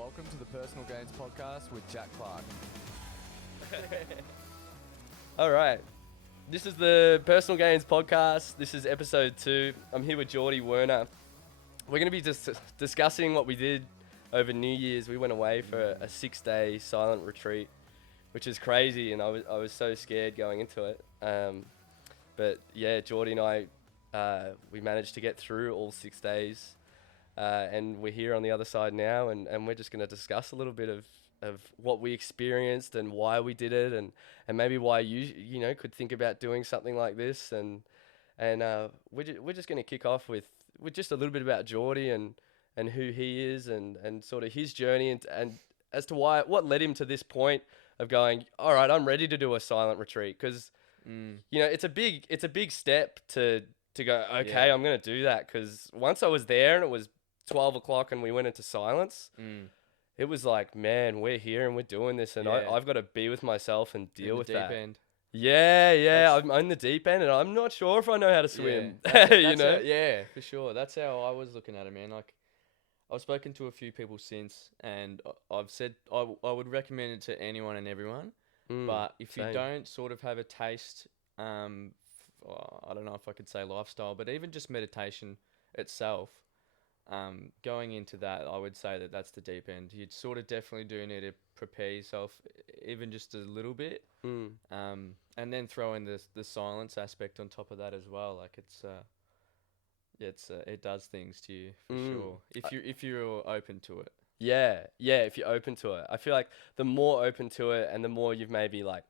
Welcome to the Personal Gains Podcast with Jack Clark. All right. This is the Personal Gains Podcast. This is episode 2. I'm here with Jordy Werner. We're going to be just discussing what we did over New Year's. We went away for a 6-day silent retreat, which is crazy, and I was so scared going into it. But yeah, Jordy and I, we managed to get through all 6 days, and we're here on the other side now, and we're just going to discuss a little bit of what we experienced and why we did it, and maybe why you could think about doing something like this, and we're just going to kick off with just a little bit about Jordy and who he is and sort of his journey and as to what led him to this point of going, all right, I'm ready to do a silent retreat, because it's a big step to go, okay, Yeah. I'm going to do that, because once I was there and it was 12 o'clock and we went into silence, it was like, man, we're here and we're doing this, and Yeah. I've got to be with myself and deal with in the that. deep end. Yeah, I'm in the deep end, and I'm not sure if I know how to swim. Yeah, for sure. That's how I was looking at it, man. Like, I've spoken to a few people since, and I've said I would recommend it to anyone and everyone. But if you same. don't sort of have a taste, I don't know if I could say lifestyle, but even just meditation itself, going into that, I would say that's the deep end. You'd sort of definitely do need to prepare yourself, even just a little bit, and then throw in the silence aspect on top of that as well. Like it does things to you for sure if you're open to it. Yeah, if you're open to it. I feel like the more open to it and the more you've maybe like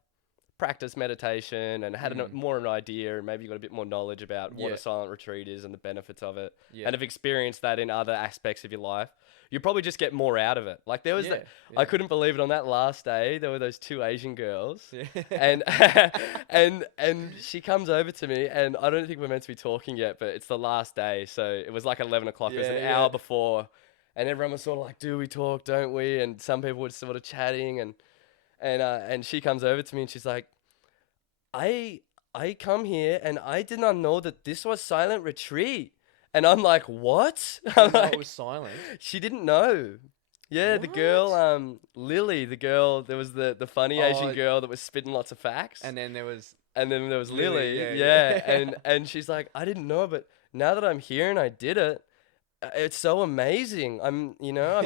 practiced meditation and had more of an idea, and maybe you got a bit more knowledge about what a silent retreat is and the benefits of it, and have experienced that in other aspects of your life, you probably just get more out of it. Like there was I couldn't believe it, on that last day there were those 2 Asian girls, and and she comes over to me, and I don't think we're meant to be talking yet, but it's the last day, so it was like 11 o'clock. It was an hour before, and everyone was sort of like, do we talk, don't we? And some people were sort of chatting, and she comes over to me and she's like, I come here and I did not know that this was silent retreat. And I'm like, what? I'm No, like, it was silent. she didn't know. Yeah, the girl, Lily, there was the funny Asian girl that was spitting lots of facts. And then there was Lily, yeah. and she's like, I didn't know, but now that I'm here and I did it, it's so amazing. I'm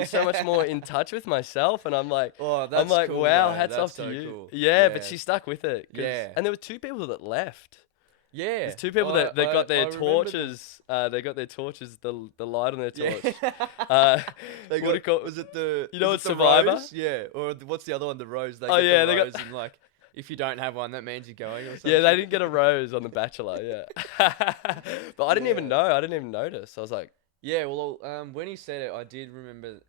so much more in touch with myself, and I'm like, oh, that's cool, wow, bro. hats That's off so to you. cool. Yeah, but she stuck with it. Yeah. And there were 2 people that left. Yeah. There's 2 people that got their torches. They got their torches, the light on their torch. They what do you call it? Was it the? You know is what's it the Survivor? Rose? Yeah. Or what's the other one? The rose. They Oh, get yeah, the they got- rose and like, if you don't have one, that means you're going. Or something. Yeah, they didn't get a rose on The Bachelor. Yeah, but I didn't even know. I didn't even notice. I was like, Yeah, well, when he said it, I did remember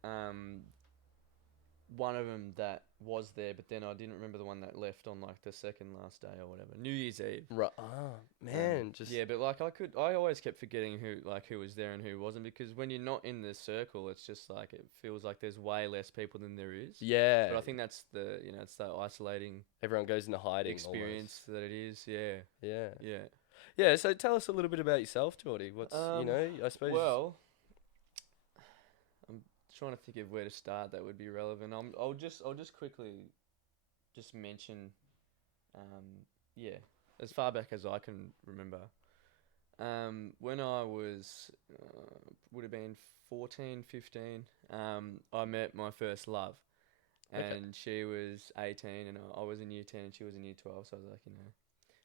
one of them that was there, but then I didn't remember the one that left on like the second last day or whatever, New Year's Eve. right, oh man, Yeah, but like I always kept forgetting who was there and who wasn't, because when you're not in the circle, it's just like it feels like there's way less people than there is. Yeah. But I think that's it's that isolating Everyone goes into hiding. experience that it is. Yeah. Yeah. So tell us a little bit about yourself, Jordy. What's I suppose. Well, I'm trying to think of where to start that would be relevant. I'll just quickly just mention, as far back as I can remember, when I was would have been 14, 15, I met my first love, and she was 18 and I was in year 10 and she was in year 12, so I was like,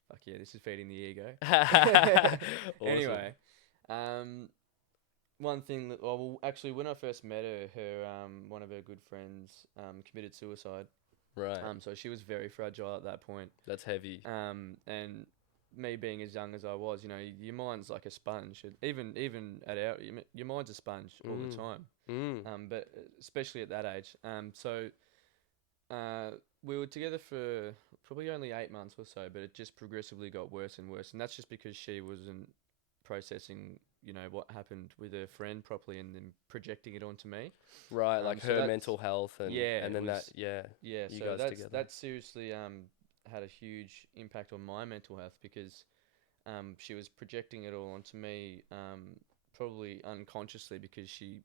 fuck yeah, this is feeding the ego. Awesome. Anyway, one thing that, actually, when I first met her, one of her good friends committed suicide. Right. So she was very fragile at that point. That's heavy. And me being as young as I was, your mind's like a sponge. Even at your mind's a sponge all the time. But especially at that age. So we were together for probably only 8 months or so, but it just progressively got worse and worse. And that's just because she wasn't processing what happened with her friend properly and then projecting it onto me. Right, like so her mental health and then Yeah, you so guys together. that seriously had a huge impact on my mental health, because she was projecting it all onto me, probably unconsciously, because she,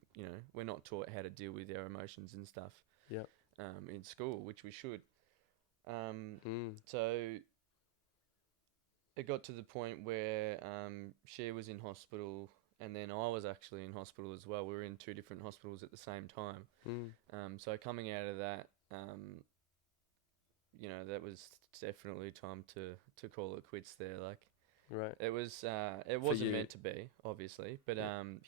we're not taught how to deal with our emotions and stuff. Yeah. In school, which we should. Mm. So it got to the point where she was in hospital, and then I was actually in hospital as well. We were in 2 different hospitals at the same time. Mm. So coming out of that, that was definitely time to call it quits there. Like, Right. it wasn't you. meant to be, obviously, but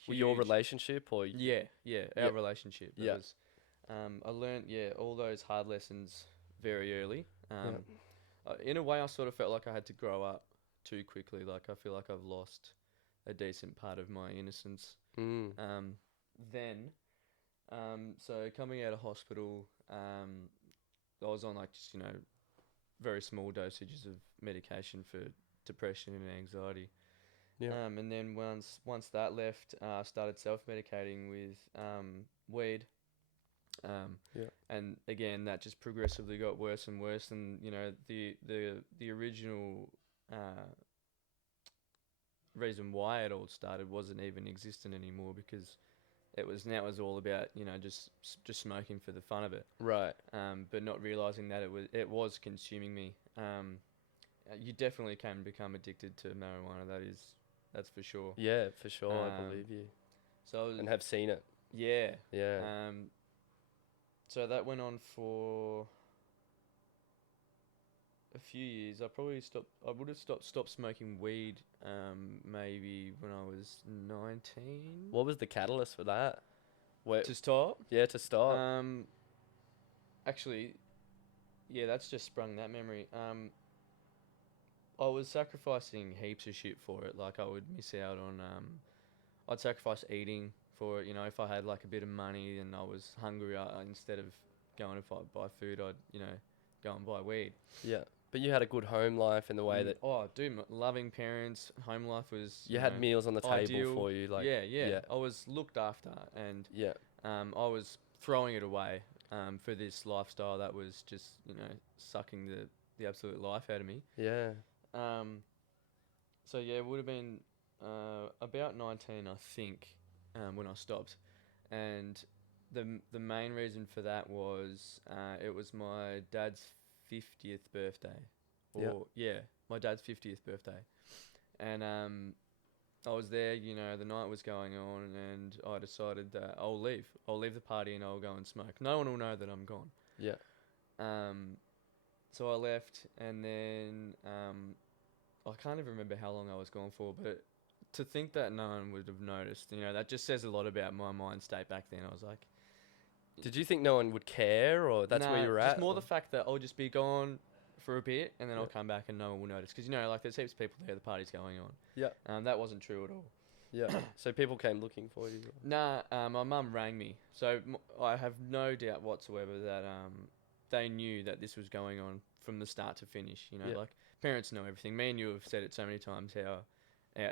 For your huge. relationship or Yeah, our Yep. relationship. It Yeah. was, I learned all those hard lessons very early. In a way, I sort of felt like I had to grow up too quickly. Like, I feel like I've lost a decent part of my innocence. Mm. Then, so coming out of hospital, I was on like just very small dosages of medication for depression and anxiety. Yeah. And then once that left, I started self-medicating with weed. And again, that just progressively got worse and worse. And the original reason why it all started wasn't even existent anymore, because it was all about just smoking for the fun of it. Right. But not realizing that it was consuming me. You definitely can become addicted to marijuana. That's for sure. Yeah, for sure. I believe you. So And have seen it. yeah. Yeah. So that went on for a few years. I would have stopped smoking weed maybe when I was 19. What was the catalyst for that? To stop? Yeah, to stop. Actually, yeah, that's just sprung that memory. I was sacrificing heaps of shit for it. Like, I would miss out on I'd sacrifice eating for it. If I had like a bit of money and I was hungry, instead of going to buy food, I'd go and buy weed. Yeah. But you had a good home life in the way that Loving parents, home life was you had meals on the table ideal. for you. Like yeah. I was looked after, and yeah. I was throwing it away for this lifestyle that was just sucking the absolute life out of me. Yeah. So yeah, it would have been about 19, I think, when I stopped, and the main reason for that was it was my dad's 50th birthday, my dad's 50th birthday, and I was there. The night was going on, and I decided that I'll leave the party and I'll go and smoke. No one will know that I'm gone. Yeah. So I left, and then I can't even remember how long I was gone for, but to think that no one would have noticed, that just says a lot about my mind state back then. I was like, did you think no one would care, or that's where you were at? Just more the fact that I'll just be gone for a bit, and then I'll come back and no one will notice. Because, like, there's heaps of people there, the party's going on. Yeah. That wasn't true at all. Yeah. So people came looking for you? Nah, my mum rang me. So I have no doubt whatsoever that they knew that this was going on from the start to finish. Like, parents know everything. Me and you have said it so many times how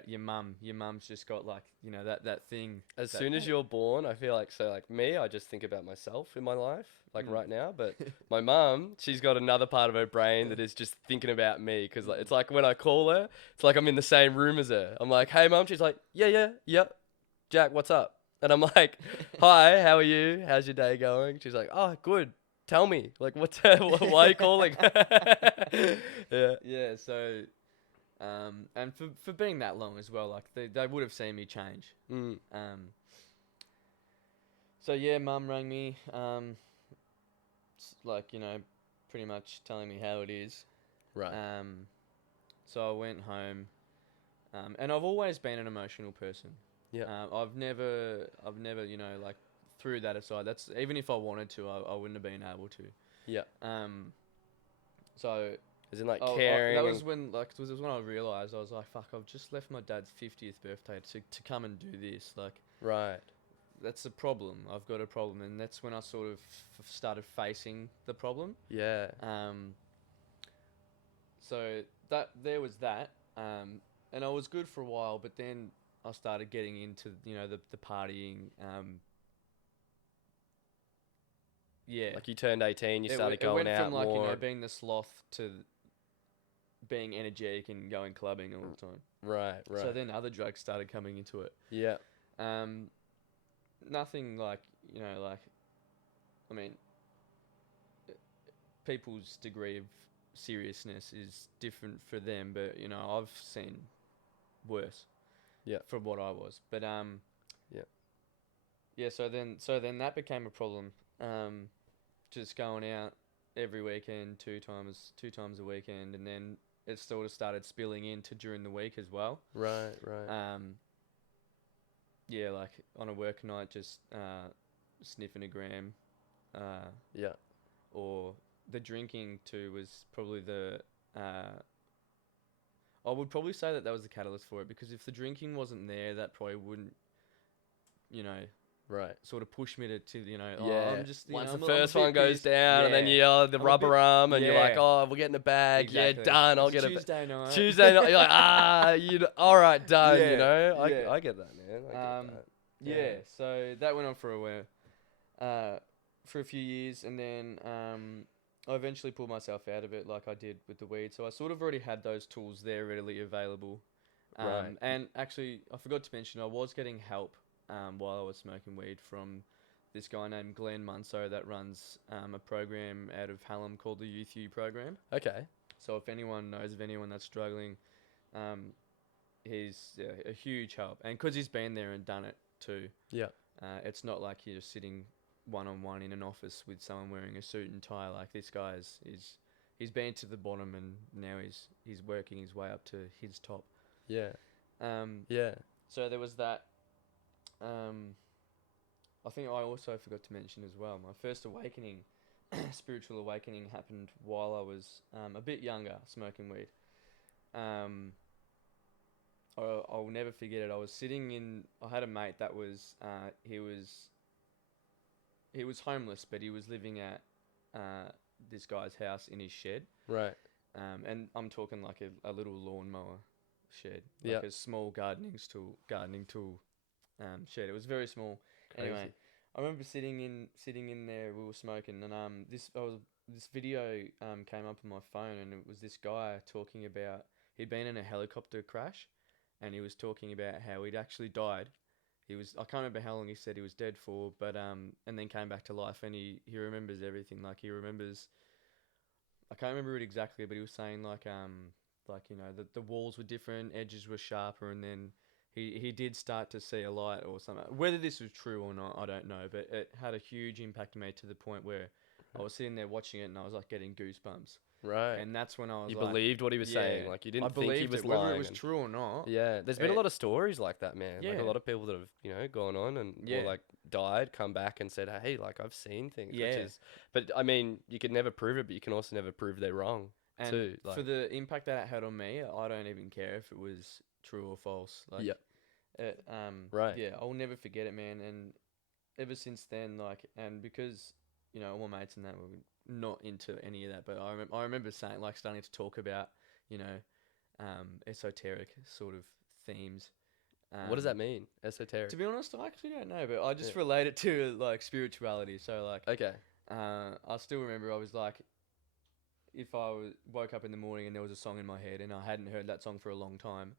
your mum's just got like that thing. As soon as you're born, I feel like me, I just think about myself in my life, like right now. But my mum, she's got another part of her brain that is just thinking about me, because it's like when I call her, it's like I'm in the same room as her. I'm like, "Hey, mum," she's like, "Yeah, Jack, what's up?" And I'm like, "Hi, how are you? How's your day going?" She's like, "Oh, good. Tell me, like, why are you calling?" Yeah. So. And for being that long as well, like they would have seen me change. So yeah, mum rang me, pretty much telling me how it is. Right. So I went home, and I've always been an emotional person. Yeah. I've never, like, threw that aside. That's, even if I wanted to, I wouldn't have been able to. Yeah. So. As in, like, caring. That was when, it was when I realised, I was like, fuck, I've just left my dad's 50th birthday to come and do this. Like, right. That's a problem. I've got a problem. And that's when I sort of started facing the problem. Yeah. So there was that. And I was good for a while, but then I started getting into, the partying. Yeah. Like, you turned 18, you started going out more. It went from, being the sloth to being energetic and going clubbing all the time. Right. So then other drugs started coming into it. Yeah. Nothing like, like, I mean, people's degree of seriousness is different for them, but I've seen worse. Yeah. From what I was, but Yeah. yeah. So then that became a problem. Just going out every weekend, two times a weekend, and then it sort of started spilling into during the week as well. Right. Yeah, like on a work night, just sniffing a gram. Yeah. Or the drinking too was probably the. I would probably say that was the catalyst for it, because if the drinking wasn't there, that probably wouldn't, Right. sort of push me to Yeah. I'm just, Once I'm the a- I'm a first bit one goes pissed. down, and then the I'm a rubber bit- arm, and you're like, yeah. oh, we're getting the bag. Exactly. Yeah, done. I'll It's get Tuesday night. Tuesday night. You're like, all right, done. Yeah, I yeah. get that, man. I get that. Yeah. So that went on for for a few years, and then I eventually pulled myself out of it, like I did with the weed. So I sort of already had those tools there readily available. Right. And actually, I forgot to mention, I was getting help while I was smoking weed from this guy named Glenn Munso that runs a program out of Hallam called the Youth U program. Okay. So if anyone knows of anyone that's struggling, he's a huge help. And because he's been there and done it too, Yeah. it's not like you're just sitting one-on-one in an office with someone wearing a suit and tie. Like, this guy's he's been to the bottom, and now he's working his way up to his top. Yeah. Yeah. So there was that. I think I also forgot to mention as well, my first awakening, spiritual awakening, happened while I was a bit younger, smoking weed. I'll never forget it. I had a mate that was, he was homeless, but he was living at this guy's house in his shed. Right. And I'm talking like a little lawnmower shed, like Yep. a small gardening tool shed. It was very small. Crazy. Anyway, I remember sitting in there. We were smoking, and this video came up on my phone, and it was this guy talking about, he'd been in a helicopter crash, and he was talking about how he'd actually died. I can't remember how long he said he was dead for, but and then came back to life, and he remembers everything. Like, he remembers, I can't remember it exactly, but he was saying like the walls were different, edges were sharper, and then he did start to see a light or something. Whether this was true or not, I don't know, but it had a huge impact on me, to the point where I was sitting there watching it, and I was like getting goosebumps. Right. And that's when I was You like, believed what he was saying. Like, you didn't think he was lying. whether it was true or not. Yeah, there's been a lot of stories like that, man. Like, Yeah. a lot of people that have, gone on and or like died, come back and said, hey, like, I've seen things. Yeah. But I mean, you can never prove it, but you can also never prove they're wrong And too. for the impact that it had on me, I don't even care if it was true or false. Like, yeah, right. Yeah, I'll never forget it, man. And ever since then, like, and because, all my mates and that were not into any of that, but I remember saying, like, starting to talk about, esoteric sort of themes. what does that mean? Esoteric. To be honest, I actually don't know, but I just relate it to, like, spirituality. So, like, Okay. I still remember I was like, if I woke up in the morning and there was a song in my head and I hadn't heard that song for a long time,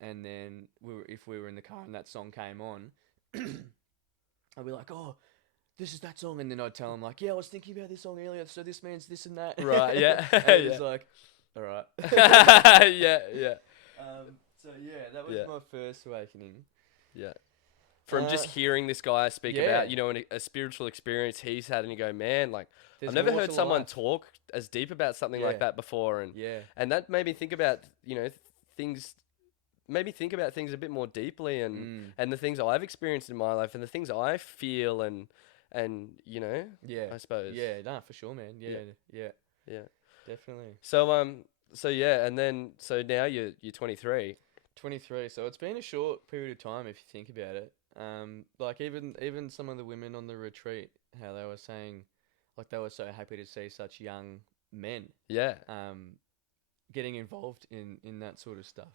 and then if we were in the car and that song came on, I'd be like, oh, this is that song. And then I'd tell them, like, yeah, I was thinking about this song earlier, so this means this and that. Right, yeah. And it was like, all right. yeah. So, yeah, that was my first awakening. Yeah. From just hearing this guy speak about, a spiritual experience he's had, and you go, man, like, I've never heard someone talk as deep about something like that before. And that made me think about, things, made me think about things a bit more deeply, and the things I've experienced in my life, and the things I feel, and I suppose. Yeah, no, for sure, man. Yeah. Definitely. So yeah, and then, so now you're 23. 23. So it's been a short period of time if you think about it. Like, even some of the women on the retreat, how they were saying, like, they were so happy to see such young men. Yeah. Getting involved in that sort of stuff.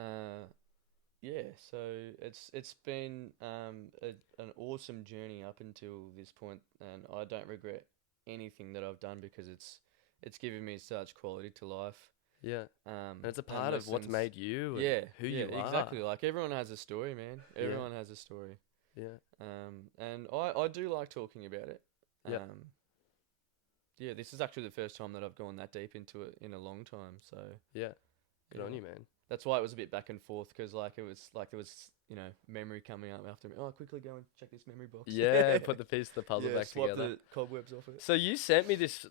Yeah. So it's been an awesome journey up until this point, and I don't regret anything that I've done, because it's given me such quality to life. Yeah. And it's a part of what's lessons. made you Yeah, and who you are. exactly. Like everyone has a story, man. Yeah. Everyone has a story. Yeah. And I do like talking about it. Yeah. Yeah, this is actually the first time that I've gone that deep into it in a long time. So Yeah. Good on yeah. you, man. That's why it was a bit back and forth because like there was memory coming up after me. Oh, quickly go and check this memory box. Yeah, put the piece of the puzzle back swap together. the cobwebs off it. So you sent me this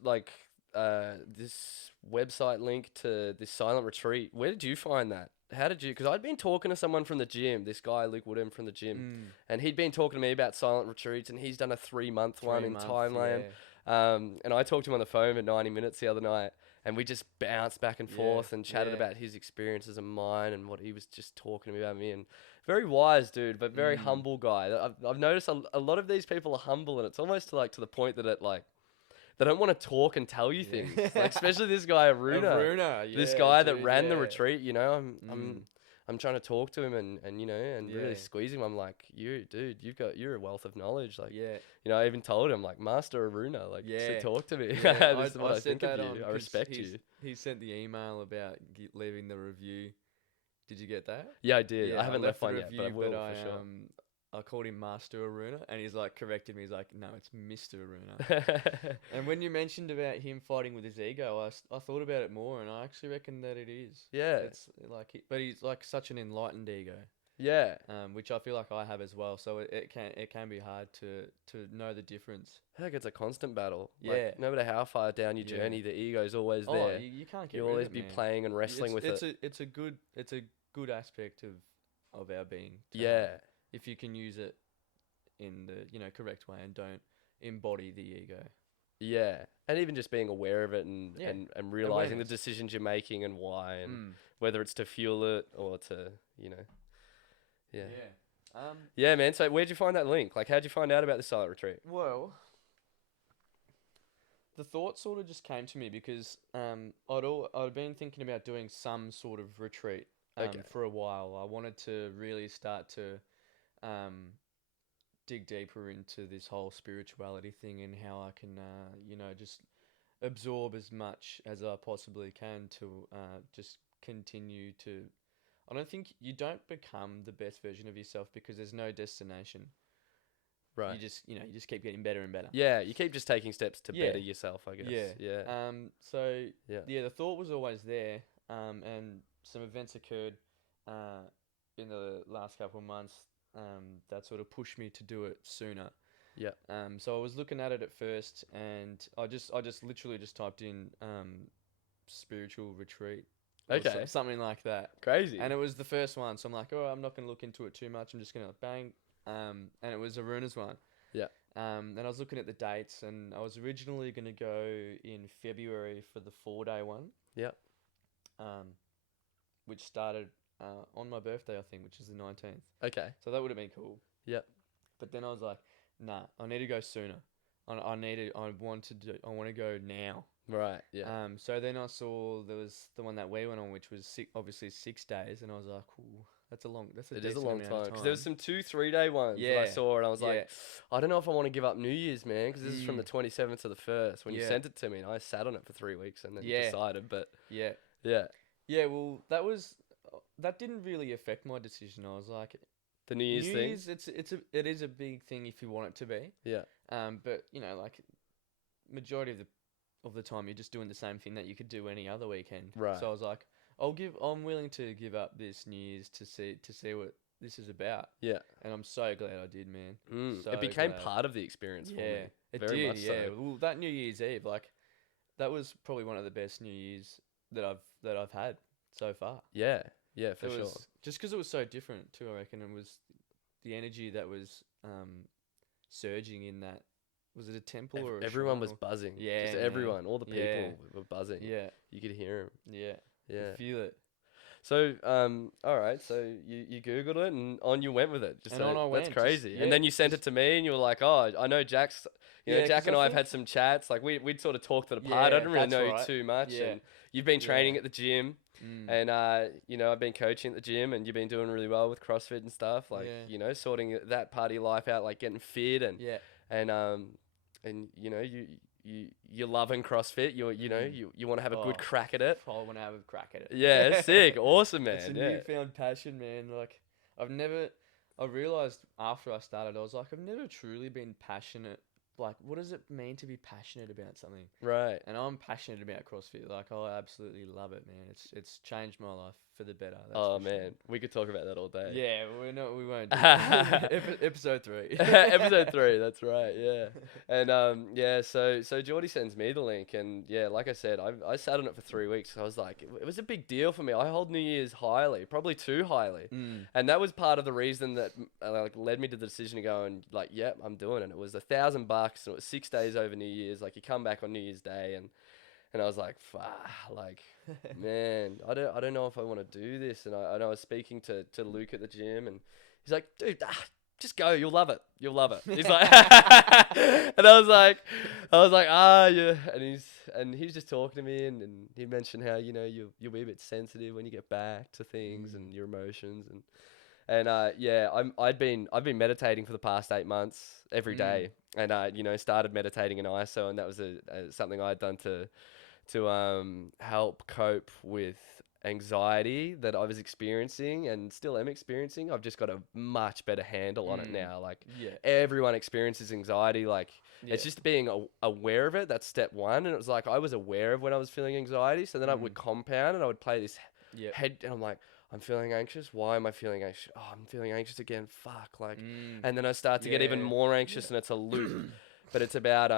this website link to this silent retreat. Where did you find that? How did you? Because I'd been talking to someone from the gym, this guy Luke Woodham from the gym, and he'd been talking to me about silent retreats, and he's done a 3-month one in Thailand. Yeah. And I talked to him on the phone for 90 minutes the other night, and we just bounced back and forth and chatted about his experiences and mine and what he was just talking to me about me. And very wise dude, but very humble guy. I've noticed a lot of these people are humble, and it's almost to the point that they don't want to talk and tell you things. Like, especially this guy Aruna. This guy that ran the retreat, I'm trying to talk to him and really squeeze him. I'm like, dude, you're a wealth of knowledge. Like, I even told him, like, Master Aruna, like, so talk to me. This is what I think of you. I respect you. He sent the email about leaving the review. Did you get that? Yeah, I did. Yeah, I haven't left one yet, but I will for sure. I called him Master Aruna, and he's like corrected me. He's like, no, it's Mr. Aruna. And when you mentioned about him fighting with his ego, I thought about it more, and I actually reckon that it is. Yeah. It's like, but he's like such an enlightened ego. Yeah. Which I feel like I have as well. So it can be hard to know the difference. Heck, it's a constant battle. Yeah. Like, no matter how far down your journey, the ego's always there. You can't get You'll rid always of it, be man. playing and wrestling with it. It's a good aspect of our being. Yeah. If you can use it in the correct way and don't embody the ego. Yeah, and even just being aware of it and realizing Awareness. the decisions you're making and why, and whether it's to fuel it or to yeah, man. So where'd you find that link? Like, how'd you find out about the silent retreat? Well, the thought sort of just came to me because I'd been thinking about doing some sort of retreat for a while. I wanted to really start to dig deeper into this whole spirituality thing and how I can just absorb as much as I possibly can to just continue to. I don't think you don't become the best version of yourself because there's no destination. Right. You just keep getting better and better. Yeah, you keep just taking steps to better yourself, I guess. Yeah. Yeah. The thought was always there. And some events occurred in the last couple of months that sort of pushed me to do it sooner. Yeah. So I was looking at it at first, and I just literally just typed in spiritual retreat. Okay. Something like that. Crazy. And it was the first one, so I'm like, I'm not going to look into it too much. I'm just going to bang. And it was Aruna's one. Yeah. And I was looking at the dates, and I was originally going to go in February for the 4-day one. Yeah. Which started on my birthday, I think, which is the 19th. Okay. So that would have been cool. Yeah. But then I was like, nah, I need to go sooner. I want to go now. Right. Yeah. So then I saw there was the one that we went on, which was obviously 6 days, and I was like, ooh, that's a long time. Because there was some 2-3 day ones that I saw, and I was like, I don't know if I want to give up New Year's, man, because this is from the 27th to the 1st when you sent it to me, and I sat on it for 3 weeks and then decided. But yeah. Well, that didn't really affect my decision. I was like, the New Year's thing. It is a big thing if you want it to be. Yeah. But like majority of the time you're just doing the same thing that you could do any other weekend. Right. So I was like, I'm willing to give up this New Year's to see what this is about. Yeah. And I'm so glad I did, man. It became part of the experience for me. It Very did. much Yeah. so. Well, that New Year's Eve, like, that was probably one of the best New Year's that I've had so far. Yeah. Yeah, for sure. Just because it was so different too, I reckon. It was the energy that was surging in that. Was it a temple or a everyone shrine was buzzing. Yeah, just man. everyone, all the people were buzzing. Yeah, you could hear them. yeah, Yeah, you feel it. So, all right. So you googled it and on you went with it. On I went. That's crazy. And then you sent it to me, and you were like, "Oh, I know Jack's. Jack and I have had some chats. Like we'd sort of talked it apart. I didn't really know you too much. Yeah. And you've been training at the gym, and I've been coaching at the gym, and you've been doing really well with CrossFit and stuff. Like sorting that part of your life out, like getting fit and you're loving CrossFit. You want to have a good crack at it. I want to have a crack at it. Yeah, sick, awesome, man. It's a yeah. newfound passion, man. Like I realized after I started, I was like, I've never truly been passionate. Like, what does it mean to be passionate about something? Right. And I'm passionate about CrossFit. Like, I absolutely love it, man. It's changed my life for the better. That's Oh for man, sure. we could talk about that all day. Yeah, we won't do that. Episode 3. Episode 3, that's right, yeah. And so Jordy sends me the link, and yeah, like I said, I sat on it for 3 weeks. I was like, it was a big deal for me. I hold New Year's highly, probably too highly. And that was part of the reason that like led me to the decision to go and like, yep, I'm doing it. It was $1,000 and it was 6 days over New Year's. Like, you come back on New Year's Day, and I was like, like, man, I don't know if I want to do this. And I was speaking to Luke at the gym, and he's like, dude, just go. You'll love it. You'll love it. He's like, and I was like, yeah. And he was just talking to me, and he mentioned how, you'll be a bit sensitive when you get back to things and your emotions. And I've been meditating for the past 8 months every day, and started meditating in ISO, and that was something I'd done to help cope with anxiety that I was experiencing and still am experiencing. I've just got a much better handle on it now. Like, everyone experiences anxiety. Like, it's just being aware of it. That's step one. And it was like, I was aware of when I was feeling anxiety. So then I would compound, and I would play this head, and I'm like, I'm feeling anxious. Why am I feeling anxious? Oh, I'm feeling anxious again. Fuck. Like, and then I start to get even more anxious, and it's a loop. But it's about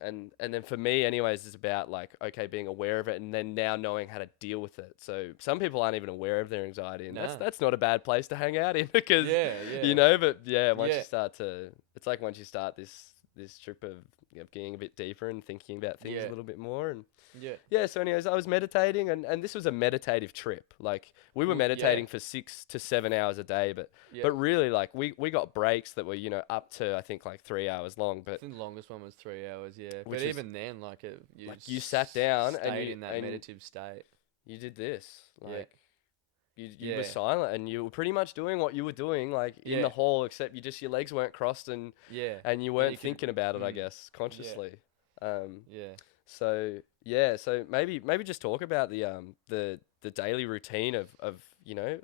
and then for me anyways, it's about like, okay, being aware of it, and then now knowing how to deal with it. So some people aren't even aware of their anxiety, and that's not a bad place to hang out in, because but once you start to, it's like once you start this trip of getting a bit deeper and thinking about things a little bit more, and so anyways, I was meditating, and this was a meditative trip. Like, we were meditating for 6 to 7 hours a day, but really, like, we got breaks that were up to, I think, like 3 hours long. But I think the longest one was 3 hours. But even then, like, you sat down stayed and in that meditative state. You did this, like. You were silent, and you were pretty much doing what you were doing, like, in the hall, except your legs weren't crossed, and you weren't thinking about it, I guess, consciously. So maybe just talk about the daily routine of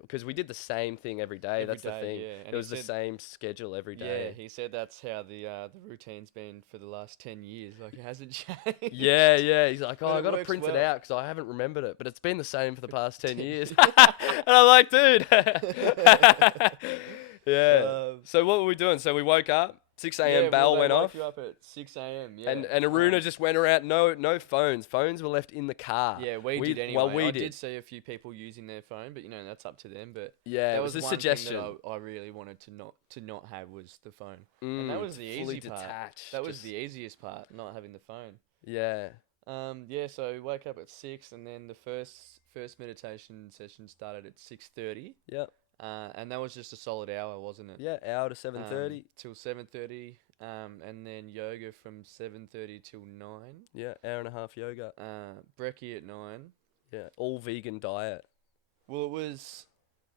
because we did the same thing every day. That's the thing. It was the same schedule every day. Yeah, he said that's how the routine's been for the last 10 years. Like, it hasn't changed. Yeah. He's like, I got to print it out because I haven't remembered it, but it's been the same for the past 10 years. And I'm like, dude. So what were we doing? So we woke up. 6 a.m. bell went off. You up at 6 a.m. And Aruna just went around. No phones. Phones were left in the car. Yeah, we did anyway. Well, I did see a few people using their phone, but that's up to them. But that was a suggestion. Thing that I really wanted to not have was the phone, and that was the easy part. Detached. That was the easiest part, not having the phone. Yeah. So we woke up at 6, and then the first meditation session started at 6:30. Yep. And that was just a solid hour, wasn't it? Yeah, hour to 7:30. Till 7:30. And then yoga from 7:30 till 9. Yeah, hour and a half yoga. Brekkie at 9. Yeah, all vegan diet. Well, it was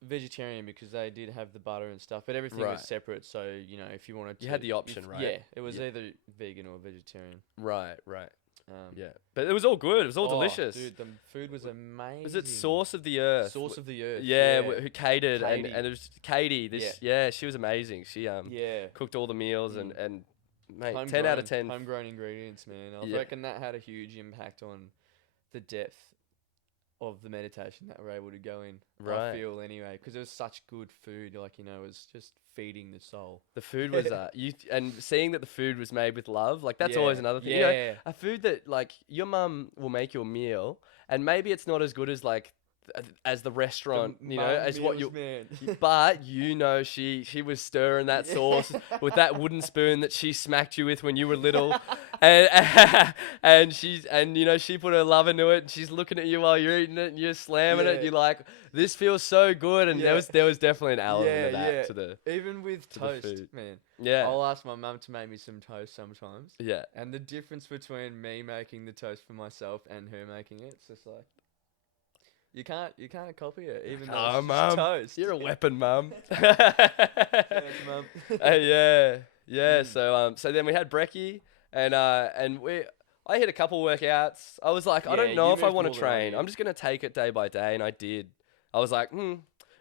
vegetarian because they did have the butter and stuff, but everything was separate. So, if you wanted to... You had the option, right? Yeah, it was either vegan or vegetarian. Right. But it was all good. It was all delicious. Dude, the food was amazing. Was it Source of the Earth? Source of the Earth. Yeah, who catered, and it was Katie. She was amazing. She cooked all the meals and mate, 10 out of 10. Homegrown ingredients, man. I reckon that had a huge impact on the depth of the meditation that we're able to go in. Right. I feel anyway, because it was such good food. Like, it was just feeding the soul. The food was and seeing that the food was made with love, like, that's always another thing. Yeah. A food that, like, your mum will make you a meal, and maybe it's not as good as, like, as the restaurant, as what you, but she was stirring that sauce with that wooden spoon that she smacked you with when you were little, and she put her love into it, and she's looking at you while you're eating it, and you're slamming it. You're like, this feels so good, and there was definitely an element of that to the even with toast, man. Yeah, I'll ask my mum to make me some toast sometimes. Yeah, and the difference between me making the toast for myself and her making it, it's just like. You can't copy it, even though it's Mum, toast. You're a weapon, Mum. Thanks, Mum. So then we had brekkie, and I hit a couple workouts. I was like, I Yeah, don't know you if I moved want more to than I train. did. I'm just going to take it day by day. And I did. I was like,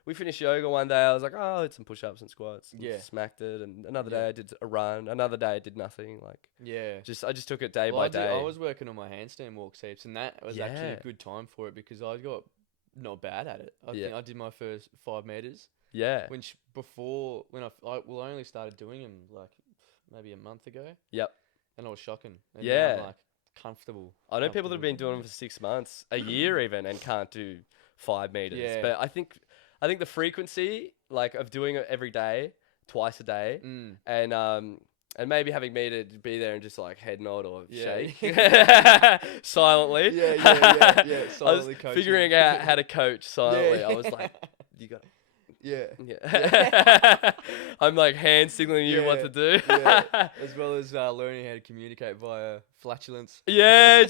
we finished yoga one day. I was like, oh, I did some push-ups and squats. And Yeah. smacked it. And another Yeah. day I did a run. Another day I did nothing. Like, Yeah. I just took it day Well, by I day. was working on my handstand walks heaps, and that was actually Yeah. a good time for it because I got not bad at it. I Yeah. think I did my first 5 meters, Yeah. which when I only started doing them like maybe a month ago, Yep. and I was shocking. And Yeah. now I'm like comfortable. I know people that have been comfortable doing them for 6 months, a year even, and can't do 5 meters. Yeah. But I think the frequency, like, of doing it every day, twice a day, and maybe having me to be there and just like head nod or Yeah. shake silently. Yeah. I was Silently coaching. figuring out how to coach silently. Yeah. I was like, you got. Yeah. Yeah. I'm like hand signaling you what to do. Yeah. As well as learning how to communicate via flatulence. Yeah.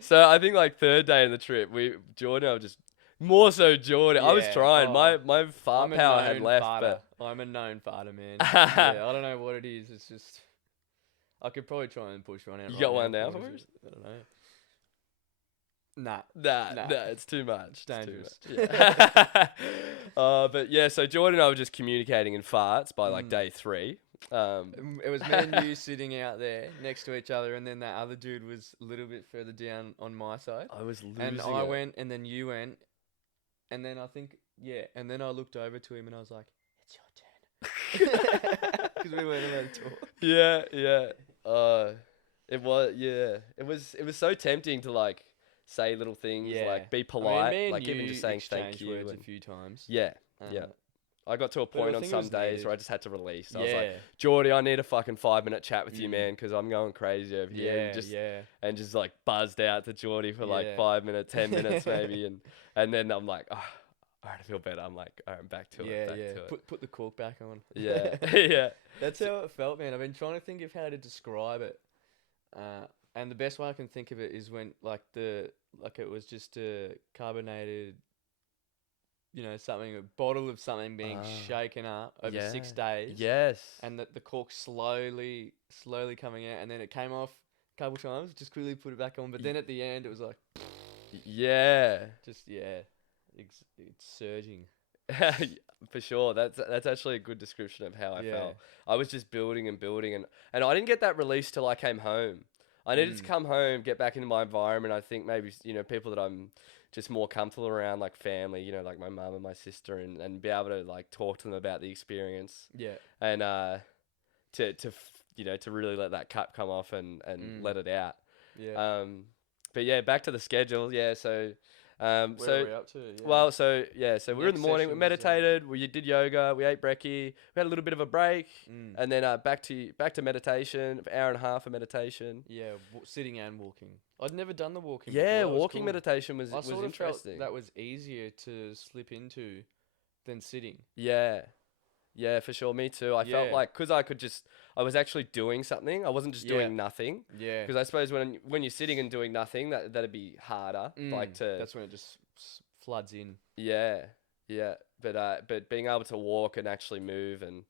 So I think like third day in the trip, Jordan, I was just more so Jordan. I was Yeah. trying. Oh. My fart I'm a power had known left, farter. but I'm a known farter, man. Yeah, I don't know what it is. It's just I could probably try and push one out. You right got one now now for for us. us? I don't know. Nah. nah, it's too much. It's too Dangerous. much. Yeah. But yeah, so Jordan and I were just communicating in farts by like day 3. It was me and you sitting out there next to each other, and then that other dude was a little bit further down on my side. I was losing And I it. went, and then you went, and then I think, and then I looked over to him and I was like, it's your turn. Because we weren't allowed to talk. Yeah. It was so tempting to like say little things, like be polite, me and like even you just saying thank exchanged you. words And a few times. yeah. Um, I got to a but I point on think it some was days needed. where I just had to release. I was like, Yeah. Jordy, I need a fucking 5-minute chat with you, man, because I'm going crazy over here. Yeah. And just like buzzed out to Jordy for like Yeah. 5 minutes, 10 minutes maybe, and then I'm like, oh, all right, I feel better. I'm like, all right, back to it. Back to it. Put the cork back on. Yeah, yeah. That's how it felt, man. I've been trying to think of how to describe it, and the best way I can think of it is when it was just a carbonated, a bottle of something being shaken up over 6 days. Yes. And the cork slowly coming out, and then it came off a couple times. Just quickly put it back on, but then at the end it was like, yeah. It's surging. For sure. That's actually a good description of how I Yeah. felt. I was just building and building, and I didn't get that release till I came home. I needed to come home, get back into my environment. I think maybe, people that I'm just more comfortable around, like family, like my mum and my sister, and be able to like talk to them about the experience. Yeah. And to really let that cup come off and let it out. Yeah. But yeah, back to the schedule. Yeah, so Where are we up to? Yeah. well, so we were in the Next morning. We session was, meditated. We did yoga. We ate brekkie. We had a little bit of a break, Mm. and then back to meditation. An hour and a half of meditation. Yeah, sitting and walking. I'd never done the walking. Yeah, before. That was walking cool. meditation was I sort of interesting. felt that was easier to slip into than sitting. Yeah, for sure. Me too. I felt Yeah. like because I was actually doing something. I wasn't just doing nothing. Yeah. Because I suppose when you're sitting and doing nothing, that'd be harder. That's when it just floods in. Yeah. But being able to walk and actually move and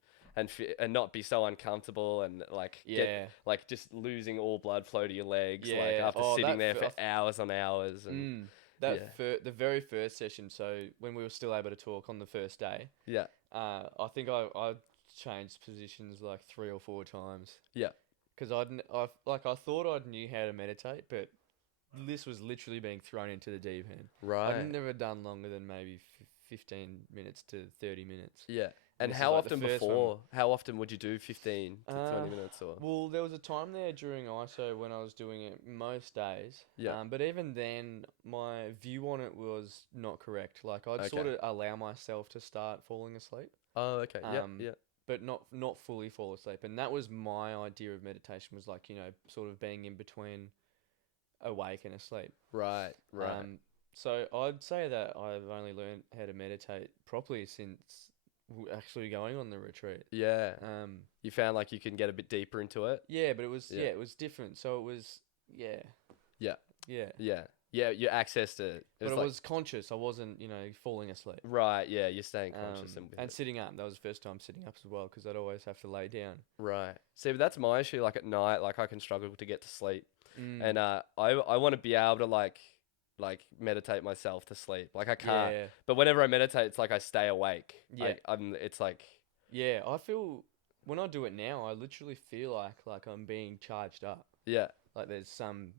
not be so uncomfortable and get just losing all blood flow to your legs like Yeah. after Oh, sitting that there for hours on hours and the very first session. So when we were still able to talk on the first day, I think I changed positions like 3 or 4 times. Yeah. Because I thought I knew how to meditate, but this was literally being thrown into the deep end. Right. I've never done longer than maybe 15 minutes to 30 minutes. Yeah. And this is how like the often first before? How often would you do 15 to 20 minutes or? Well, there was a time there during ISO when I was doing it most days. Yeah. But even then, my view on it was not correct. Like I'd sort of allow myself to start falling asleep. Oh, okay. Yeah. But not fully fall asleep. And that was my idea of meditation, was like, sort of being in between awake and asleep. Right. So I'd say that I've only learned how to meditate properly since actually going on the retreat. Yeah. You found like you can get a bit deeper into it. Yeah, but it was it was different. So it was Yeah. you accessed it. But I like, was conscious. I wasn't, falling asleep. right. Yeah, you're staying conscious And sitting up. That was the first time sitting up as well, because I'd always have to lay down. right. See, but that's my issue. Like at night, like I can struggle to get to sleep, Mm. and I want to be able to like meditate myself to sleep. Like I can't. Yeah. But whenever I meditate, it's like I stay awake. Yeah. It's like. Yeah, I feel when I do it now, I literally feel like I'm being charged up. Yeah. Like there's some,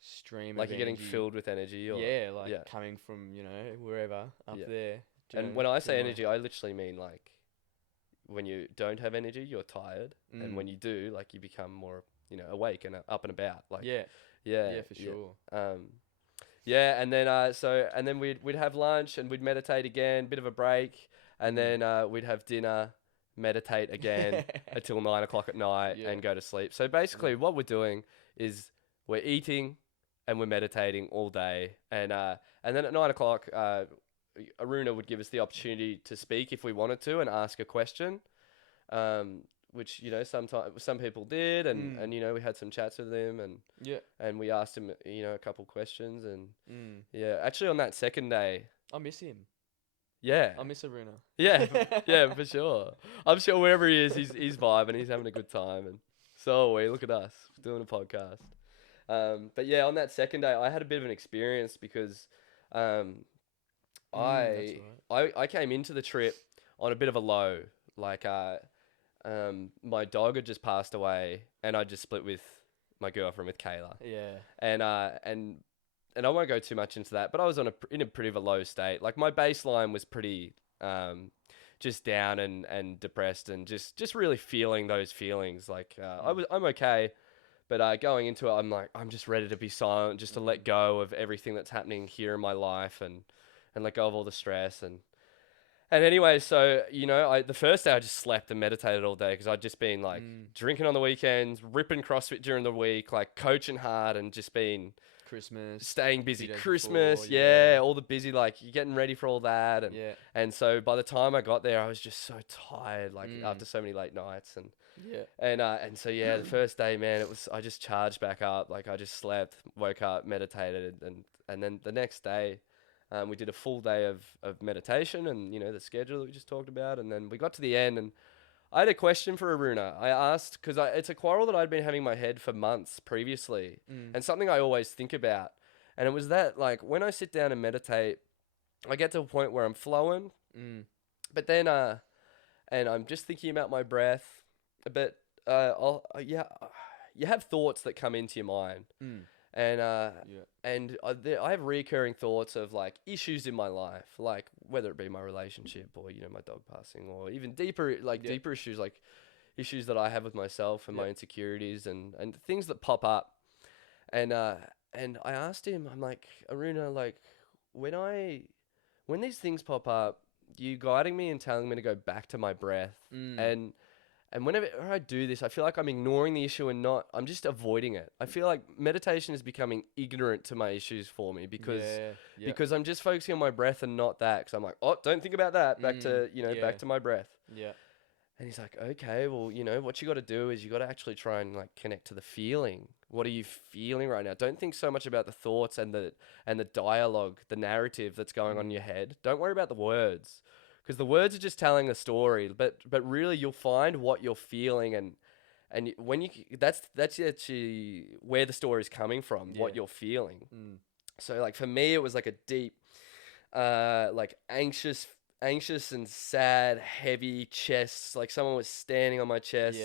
stream. Like of you're getting energy. filled with energy. Or, Yeah, like yeah. coming from wherever up Yeah. there. And when I say energy, I literally mean like when you don't have energy, you're tired, and when you do, like you become more awake and up and about. Like yeah, for sure. Yeah, and then and then we'd have lunch and we'd meditate again, bit of a break, and then we'd have dinner, meditate again until 9 o'clock at night, Yeah. and go to sleep. So basically, what we're doing is we're eating and we're meditating all day, and then at 9 o'clock, Aruna would give us the opportunity to speak if we wanted to and ask a question, which sometimes some people did, and we had some chats with him, and we asked him a couple questions, and actually on that second day, I miss him. yeah, I miss Aruna. yeah, for sure. I'm sure wherever he is, he's vibing, he's having a good time, and so are we. Look at us doing a podcast. But yeah, on that second day, I had a bit of an experience because I came into the trip on a bit of a low. Like my dog had just passed away, and I just split with my girlfriend, with Kayla. Yeah. And I won't go too much into that, but I was in a pretty of a low state. Like my baseline was pretty just down and depressed, and just really feeling those feelings. Like I'm okay. But going into it, I'm just ready to be silent, just to let go of everything that's happening here in my life, and let go of all the stress. And anyway, so the first day I just slept and meditated all day, because I'd just been like drinking on the weekends, ripping CrossFit during the week, like coaching hard, and just been Christmas, staying busy. days Christmas, before, yeah, all the busy, like you're getting ready for all that, and yeah, and so by the time I got there, I was just so tired, like after so many late nights, and so yeah, the first day, man, I just charged back up. Like I just slept, woke up, meditated, and then the next day, we did a full day of meditation, and the schedule that we just talked about, and then we got to the end, and I had a question for Aruna. I asked, because it's a quarrel that I'd been having in my head for months previously, and something I always think about, and it was that, like, when I sit down and meditate, I get to a point where I'm flowing, but then and I'm just thinking about my breath. But you have thoughts that come into your mind, and I have recurring thoughts of like issues in my life, like whether it be my relationship or my dog passing, or even deeper issues, like issues that I have with myself and my insecurities and things that pop up, and I asked him, I'm like, Aruna, like when these things pop up, you guiding me and telling me to go back to my breath, and whenever I do this, I feel like I'm ignoring the issue and I'm just avoiding it. I feel like meditation is becoming ignorant to my issues for me, because I'm just focusing on my breath and not that. Because I'm like, oh, don't think about that. Back to, back to my breath. Yeah. And he's like, okay, well, what you got to do is you got to actually try and like connect to the feeling. What are you feeling right now? Don't think so much about the thoughts and the dialogue, the narrative that's going on in your head. Don't worry about the words. Because the words are just telling a story, but really you'll find what you're feeling, and when that's actually where the story is coming from, what you're feeling. So like for me, it was like a deep, like anxious and sad, heavy chest, like someone was standing on my chest,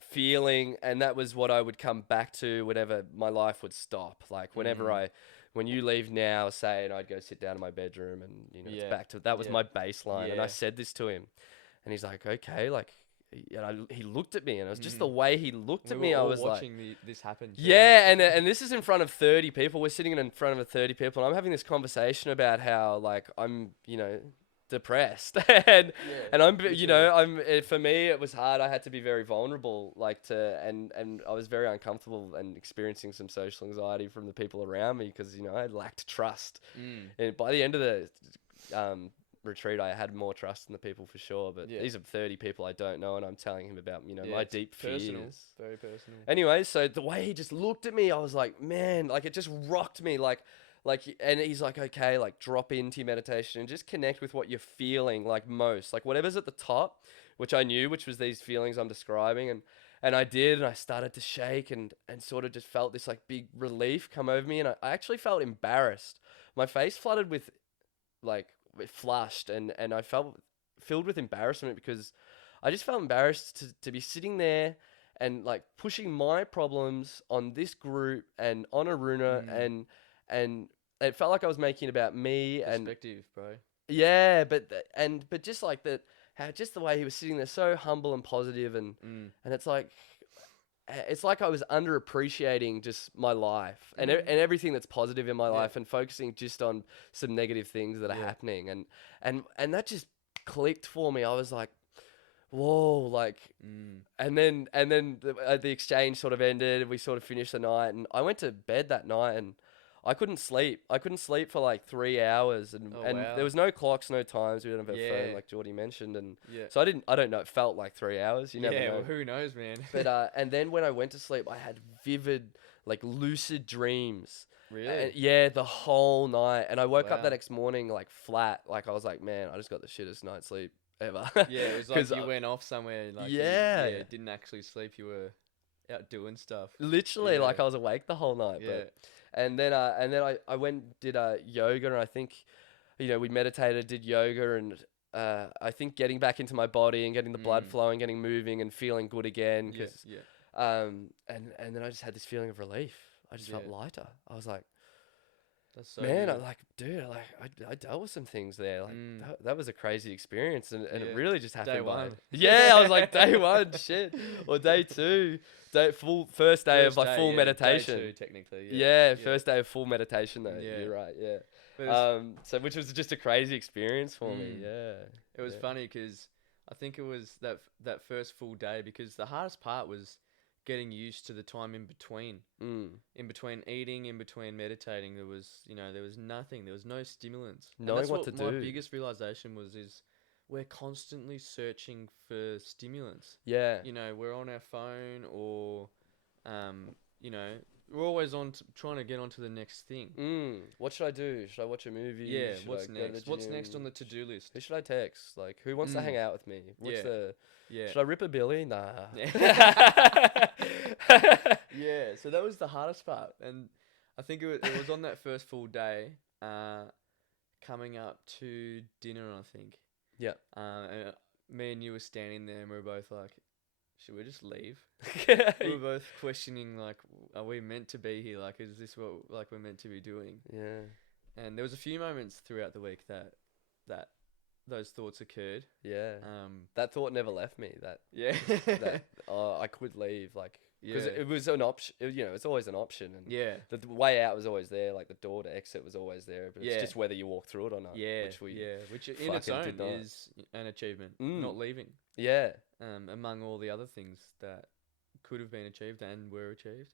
feeling, and that was what I would come back to whenever my life would stop. Like whenever when you leave now, say, and I'd go sit down in my bedroom, and it's back to that was my baseline, and I said this to him, and he's like, okay, like, he looked at me, and it was just the way he looked at me. I was watching this happen. Too. Yeah, and this is in front of 30 people. We're sitting in front of 30 people, and I'm having this conversation about how like I'm, depressed, and I'm, for me it was hard. I had to be very vulnerable, and I was very uncomfortable and experiencing some social anxiety from the people around me, because I lacked trust. And by the end of retreat, I had more trust in the people for sure. But these are 30 people I don't know, and I'm telling him about, my deep personal, fears. very personal. Anyway, so the way he just looked at me, I was like, man, like it just rocked me, and he's like, okay, like drop into your meditation and just connect with what you're feeling, like most, like whatever's at the top, which I knew, which was these feelings I'm describing, and I did, and I started to shake and sort of just felt this like big relief come over me, and I actually felt embarrassed. My face flooded with, like, it flushed, and I felt filled with embarrassment because I just felt embarrassed to be sitting there and like pushing my problems on this group and on Aruna, and it felt like I was making it about me and Perspective, bro. yeah, but just like that, how just the way he was sitting there, so humble and positive, and it's like I was underappreciating just my life and everything that's positive in my life, and focusing just on some negative things that are happening, and that just clicked for me. I was like, whoa, like, and then the exchange sort of ended. We sort of finished the night, and I went to bed that night, and I couldn't sleep. I couldn't sleep for like 3 hours, and wow. there was no clocks, no times. We didn't have a phone, like Jordy mentioned, and so I don't know. It felt like 3 hours. You never know. Well, who knows, man? But and then when I went to sleep, I had vivid, like lucid dreams. Really? And, the whole night, and I woke up the next morning like flat. Like I was like, man, I just got the shittest night's sleep ever. Yeah, it was like you went off somewhere. Like you didn't actually sleep. You were out doing stuff. Literally, like I was awake the whole night. Yeah. But, and then I went did yoga, and I think, we meditated, did yoga, and I think getting back into my body and getting the blood flowing, getting moving and feeling good again. Cause, and then I just had this feeling of relief. I just felt lighter. I was like, that's so man, good. I dealt with some things there. Like that was a crazy experience, and it really just happened. Day one. Yeah, I was like day one, shit, or day two, first day of like full meditation. Day two, technically. First day of full meditation though. Yeah. You're right. Yeah. So which was just a crazy experience for me. Yeah. It was funny because I think it was that first full day, because the hardest part was getting used to the time in between. In between eating, in between meditating, there was nothing. There was no stimulants. Knowing what to do. My biggest realization is we're constantly searching for stimulants. Yeah. We're on our phone, or we're always trying to get onto the next thing. What should I do? Should I watch a movie? Yeah. Should What's I go to next? the What's gym? next on the to-do list? Who should I text? Like, who wants to hang out with me? Should I rip a Billy? Nah. Yeah, so that was the hardest part, and I think it was on that first full day, coming up to dinner, I think. Yeah. And me and you were standing there, and we were both like, should we just leave? We were both questioning, like, are we meant to be here? Like, is this what we're meant to be doing? Yeah. And there was a few moments throughout the week that those thoughts occurred. Yeah. That thought never left me. That I could leave, like, because it was an option. It's always an option, and the way out was always there. Like the door to exit was always there, but it's just whether you walk through it or not. Which in its own is an achievement. Not leaving. Yeah. Among all the other things that could have been achieved and were achieved.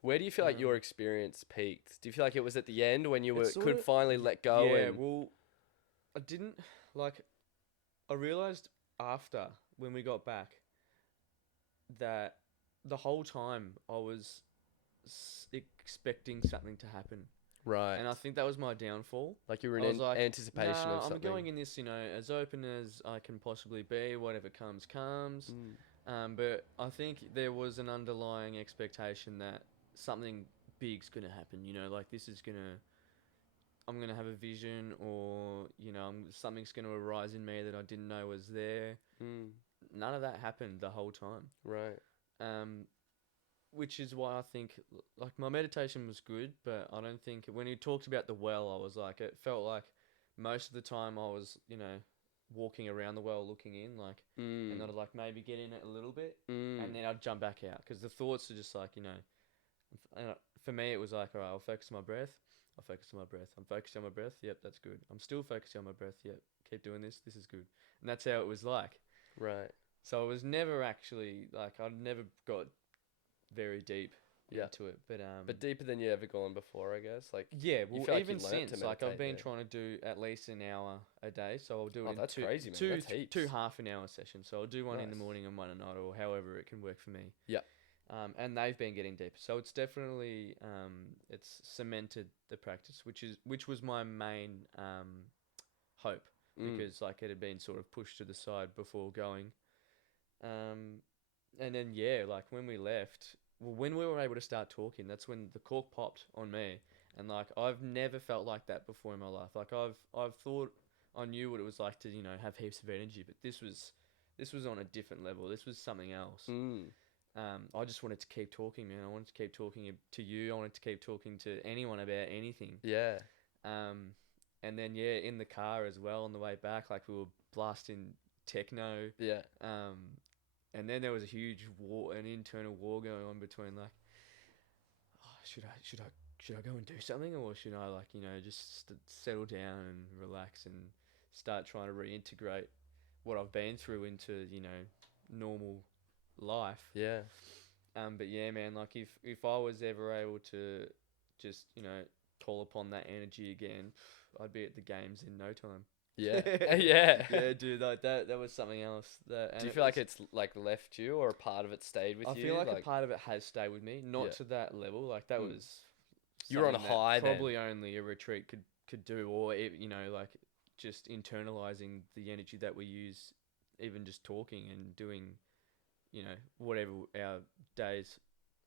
Where do you feel like your experience peaked? Do you feel like it was at the end when you could finally let go? Yeah. Well, I didn't I realized after, when we got back, that the whole time I was expecting something to happen. Right. And I think that was my downfall. Like you were in anticipation of something. I'm going in this, as open as I can possibly be. Whatever comes. But I think there was an underlying expectation that something big's going to happen. Like this is going to... I'm going to have a vision, or, something's going to arise in me that I didn't know was there. None of that happened the whole time. Right. Which is why I think, like, my meditation was good, but I don't think... When he talked about the well, I was like... It felt like most of the time I was, walking around the well looking in, like... And I'd, like, maybe get in it a little bit, and then I'd jump back out. Because the thoughts are just like, for me, it was like, all right, I'll focus on my breath. I'll focus on my breath. I'm focusing on my breath. Yep, that's good. I'm still focusing on my breath. Yep, keep doing this. This is good. And that's how it was like. Right. So I was never actually, like, I never got very deep. Yeah. into it. But deeper than you ever gone before, I guess. Like, yeah, you well, feel like even you learnt to since, like, I've meditate been there. trying to do at least an hour a day, so I'll do Oh, it in that's crazy, man. That's heaps. two half an hour sessions. So I'll do one in the Nice. morning and one at night, or however it can work for me. Yeah. And they've been getting deeper, so it's definitely it's cemented the practice, which was my main hope, because like it had been sort of pushed to the side before going. And then like when we left, well, when we were able to start talking, that's when the cork popped on me, and like I've never felt like that before in my life. Like I've thought I knew what it was like to have heaps of energy, but this was on a different level. This was something else. I just wanted to keep talking, man. I wanted to keep talking to you. I wanted to keep talking to anyone about anything. Yeah. And then in the car as well on the way back, like we were blasting techno. Yeah. And then there was a huge an internal war going on between like, oh, should I go and do something, or should I just settle down and relax and start trying to reintegrate what I've been through into normal life. Yeah. But yeah, man, like if I was ever able to just call upon that energy again, I'd be at the games in no time. Yeah. Yeah. Yeah, dude, like that was something else. Do you feel like it's like left you, or a part of it stayed with you? I feel like a part of it has stayed with me, not to that level. Like that was you were on a high then. Probably only a retreat could do, or like just internalizing the energy that we use, even just talking and doing, whatever our days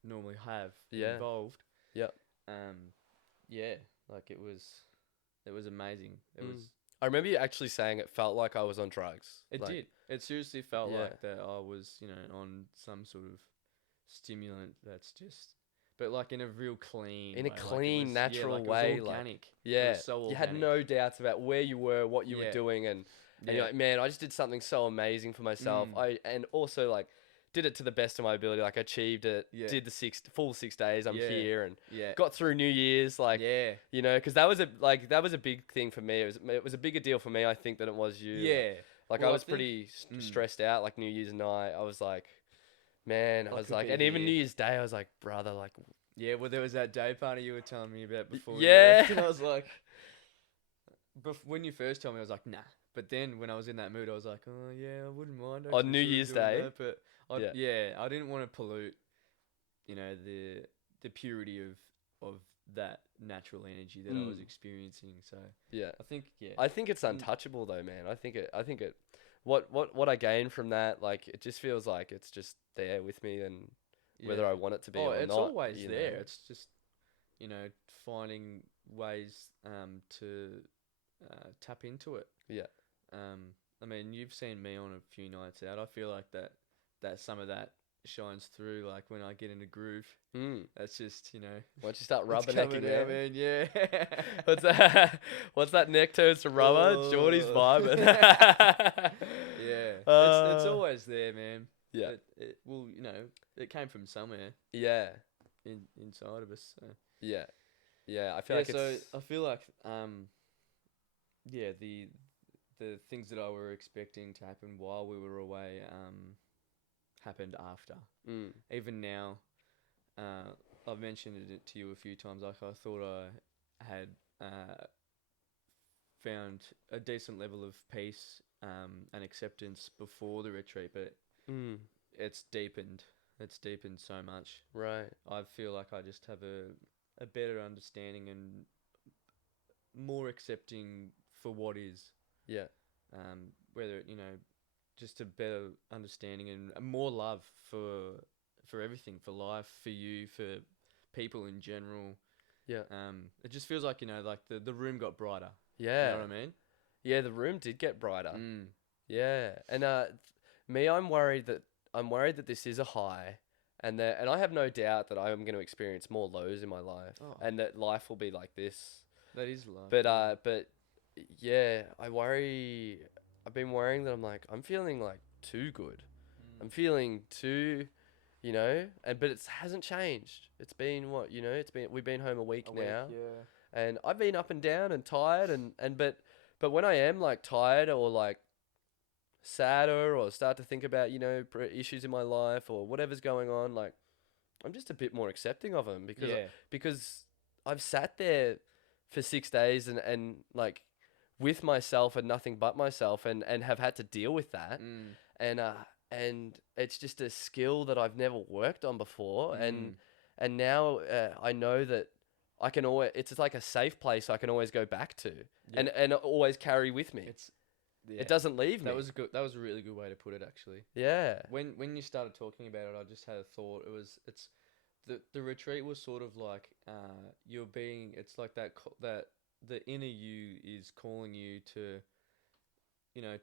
normally have involved. Yep. Yeah, like it was amazing. It was. I remember you actually saying it felt like I was on drugs. It did. It seriously felt like that I was, on some sort of stimulant that's just, but like in a real clean, in a clean, natural way, it was organic. Yeah, It was so you had organic. no doubts about where you were, what you were doing, and you're like, man, I just did something so amazing for myself. And also like did it to the best of my ability. Like achieved it. Yeah. Did the full 6 days. I'm here and Yeah. got through New Year's. Like because that was a big thing for me. It was a bigger deal for me, I think, than it was you. Yeah. Like Well, I was pretty stressed out. Like New Year's night, I was like, man, I was like, and even New Year's Day, I was like, brother, like. Yeah, well, there was that day party you were telling me about before. Yeah. And I was like, when you first told me, I was like, nah. But then when I was in that mood, I was like, oh yeah, I wouldn't mind. On New Year's Day. That, but I didn't want to pollute, the purity of that natural energy that I was experiencing. So yeah, I think it's untouchable though, man. I think it. What I gained from that, like, it just feels like it's just there with me, and whether I want it to be or it's not. Always there. It's just, finding ways to tap into it. Yeah. I mean, you've seen me on a few nights out. I feel like that some of that shines through, like when I get in a groove. That's just, once you start rubbernecking it, man. Yeah. What's that neck toes to rubber? Oh. Jordy's vibing. Yeah. It's always there, man. Yeah. It came from somewhere. Yeah. Inside of us. So. Yeah. Yeah. I feel like it's. I feel like the things that I were expecting to happen while we were away happened after. Even now, I've mentioned it to you a few times. Like I thought I had found a decent level of peace and acceptance before the retreat, but it's deepened. It's deepened so much. Right. I feel like I just have a better understanding and more accepting for what is. Yeah. Whether just a better understanding and more love for everything, for life, for you, for people in general. Yeah. It just feels like like the room got brighter. Yeah. You know what I mean? Yeah, the room did get brighter. Yeah, and I'm worried that this is a high, and I have no doubt that I am going to experience more lows in my life, and that life will be like this. That is life. But yeah, I've been worrying that I'm feeling like too good. I'm feeling too, but it hasn't changed. It's been we've been home a week now. Yeah. And I've been up and down and tired but when I am like tired or like sadder or start to think about, issues in my life or whatever's going on, like I'm just a bit more accepting of them because Yeah. because I've sat there for 6 days and like with myself and nothing but myself and have had to deal with that and it's just a skill that I've never worked on before and now I know that I can always, it's like a safe place I can always go back to and always carry with me. It doesn't leave me. That was a really good way to put it, actually. Yeah. When you started talking about it, I just had a thought. It's the retreat was sort of like it's like that the inner you is calling you to,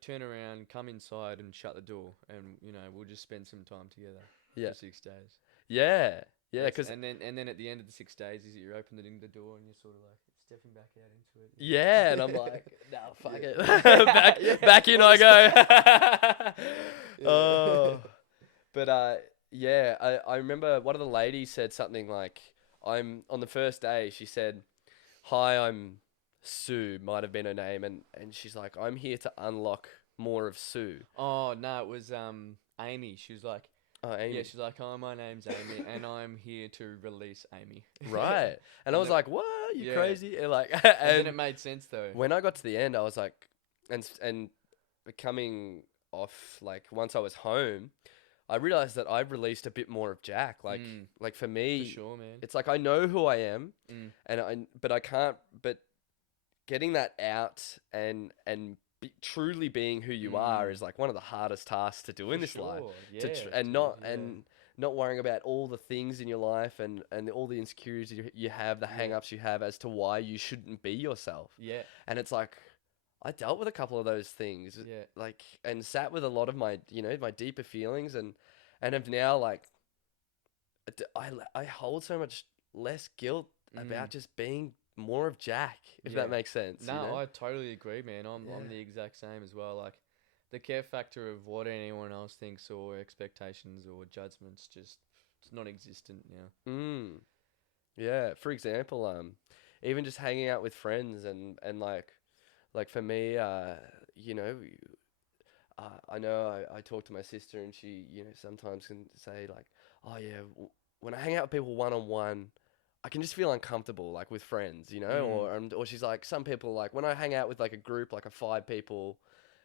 turn around, come inside and shut the door, and we'll just spend some time together for 6 days. Yeah. Yeah, because and then at the end of the 6 days, is you're opening the door and you're sort of like stepping back out into it. Yeah, and I'm like, no, fuck it, back in I go. Oh, but I remember one of the ladies said something like, I'm on the first day. She said, "Hi, I'm Sue." Might have been her name, and she's like, "I'm here to unlock more of Sue." Oh no, it was Amy. She was like. Oh, Amy. Yeah, she's like, "Oh, my name's Amy, and I'm here to release Amy." Right. And I was like, "What? You crazy?" And like, and then it made sense though. When I got to the end, I was like, and coming off, like once I was home, I realized that I've released a bit more of Jack. Like for me, for sure, man. It's like I know who I am, but I can't. But getting that out and truly being who you are is like one of the hardest tasks to do in this life. Not worrying about all the things in your life and all the insecurities you have, the hang-ups you have as to why you shouldn't be yourself. Yeah. And it's like I dealt with a couple of those things. Yeah. Like and sat with a lot of my my deeper feelings and have now like I hold so much less guilt about just being more of Jack, if that makes sense. No, I totally agree, man. I'm the exact same as well. Like the care factor of what anyone else thinks or expectations or judgments it's non-existent now. Yeah. For example, even just hanging out with friends and like for me, I know I talk to my sister and she sometimes can say like, oh yeah, when I hang out with people one-on-one, I can just feel uncomfortable, like with friends, or she's like, some people like when I hang out with like a group, like 5 people,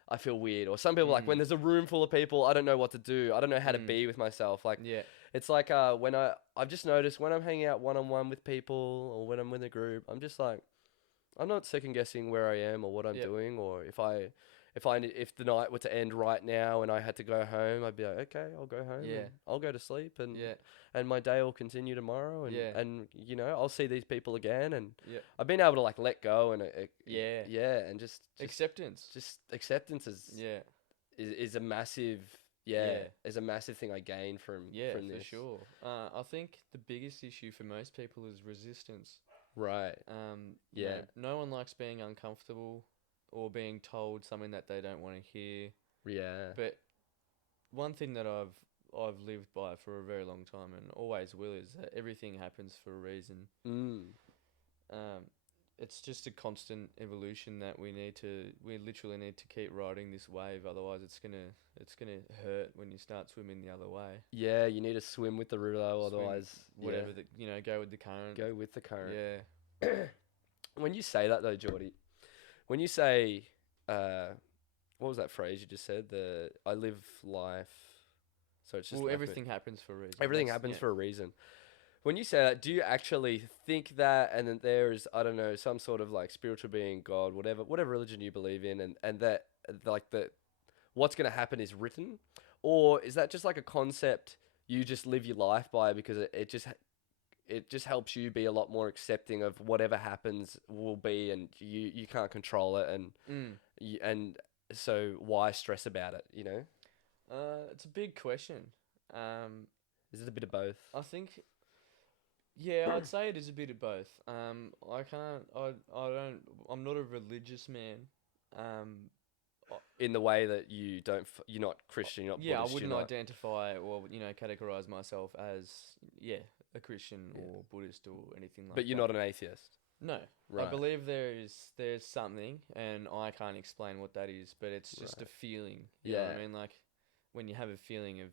I feel weird. Or some people like when there's a room full of people, I don't know what to do. I don't know how to be with myself. Like, it's like when I've just noticed when I'm hanging out one-on-one with people or when I'm with a group, I'm just like, I'm not second guessing where I am or what I'm doing, or if the night were to end right now and I had to go home, I'd be like, okay, I'll go home. Yeah. I'll go to sleep and my day will continue tomorrow and I'll see these people again and I've been able to like let go and and just acceptance. Just acceptance is a massive is a massive thing I gain from this. For sure. I think the biggest issue for most people is resistance. Right. No one likes being uncomfortable or being told something that they don't want to hear. Yeah. But one thing that I've lived by for a very long time and always will is that everything happens for a reason. It's just a constant evolution that we literally need to keep riding this wave, otherwise it's gonna hurt when you start swimming the other way. Yeah, you need to swim with the river, otherwise whatever go with the current. Go with the current. Yeah. When you say that though, Jordy, when you say what was that phrase you just said? I live life. So it's just everything happens for a reason. Everything happens for a reason. When you say that, do you actually think that, and then there is, I don't know, some sort of like spiritual being, God, whatever religion you believe in, and that like what's going to happen is written, or is that just like a concept you just live your life by because it just helps you be a lot more accepting of whatever happens will be, and you can't control it, and so why stress about it? It's a big question. Is it a bit of both? I think. Yeah, I'd say it is a bit of both. I'm not a religious man. In the way that you're not Christian, you're not Buddhist. I wouldn't identify or categorize myself as a Christian or Buddhist or anything like that. But you're not an atheist. No, right. I believe there's something, and I can't explain what that is, but it's just a feeling. You know what I mean? Like when you have a feeling of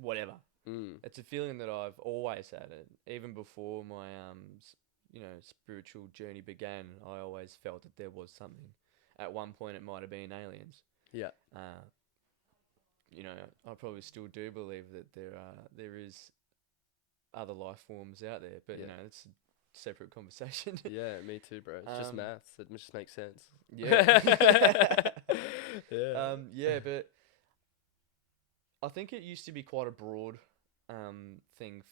whatever, It's a feeling that I've always had it, even before my spiritual journey began. I always felt that there was something. At one point, it might have been aliens. Yeah. I probably still do believe that there is other life forms out there, but it's a separate conversation. Yeah, me too, bro. It's just maths. It just makes sense. Yeah. Yeah. But I think it used to be quite a broad thing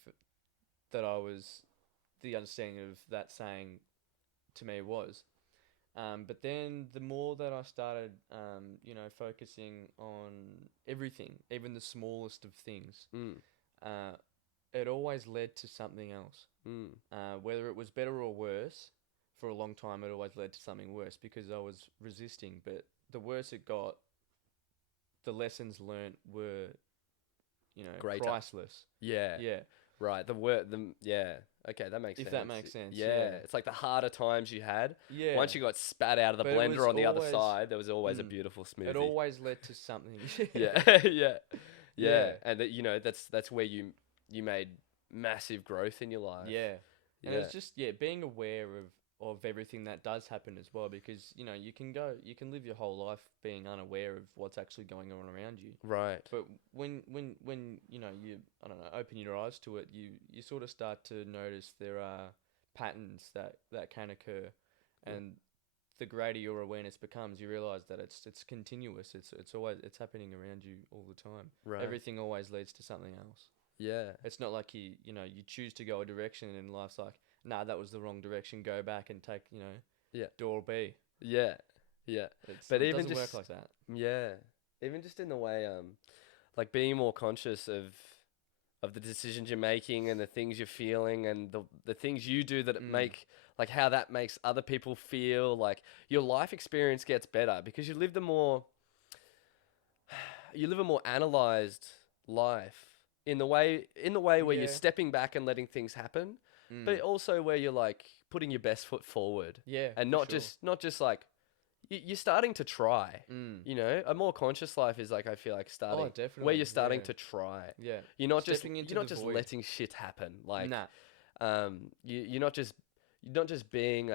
that the understanding of that saying to me was. But then the more that I started, focusing on everything, even the smallest of things, it always led to something else. Whether it was better or worse, for a long time it always led to something worse because I was resisting. But the worse it got, the lessons learnt were, Greater. priceless. Yeah. Yeah. Right. Okay, that makes sense. If that makes sense. Yeah. It's like the harder times you had. Yeah. Once you got spat out of the But it blender was on the other always- side, there was always a beautiful smoothie. It always led to something. Yeah. Yeah. And that's where you made massive growth in your life. Yeah. And Yeah. it's just being aware of everything that does happen as well, because you can live your whole life being unaware of what's actually going on around you. Right. But when you I don't know, open your eyes to it, you sort of start to notice there are patterns that can occur, and the greater your awareness becomes, you realize that it's continuous. It's always happening around you all the time. Right. Everything always leads to something else. Yeah. It's not like you choose to go a direction and life's like, nah, that was the wrong direction. Go back and take door B. Yeah. Yeah. But But it even doesn't just work like that. Yeah. Even just in the way like being more conscious of the decisions you're making and the things you're feeling and the things you do that make, like, how that makes other people feel. Like, your life experience gets better because you live a more analyzed life in the way where you're stepping back and letting things happen, but also where you're like putting your best foot forward. Yeah. And not just like you're starting to try. A more conscious life is like, I feel like starting definitely. where you're starting to try. Yeah. You're not Stepping into you're not the just void. letting shit happen. Like, Nah. you're not just being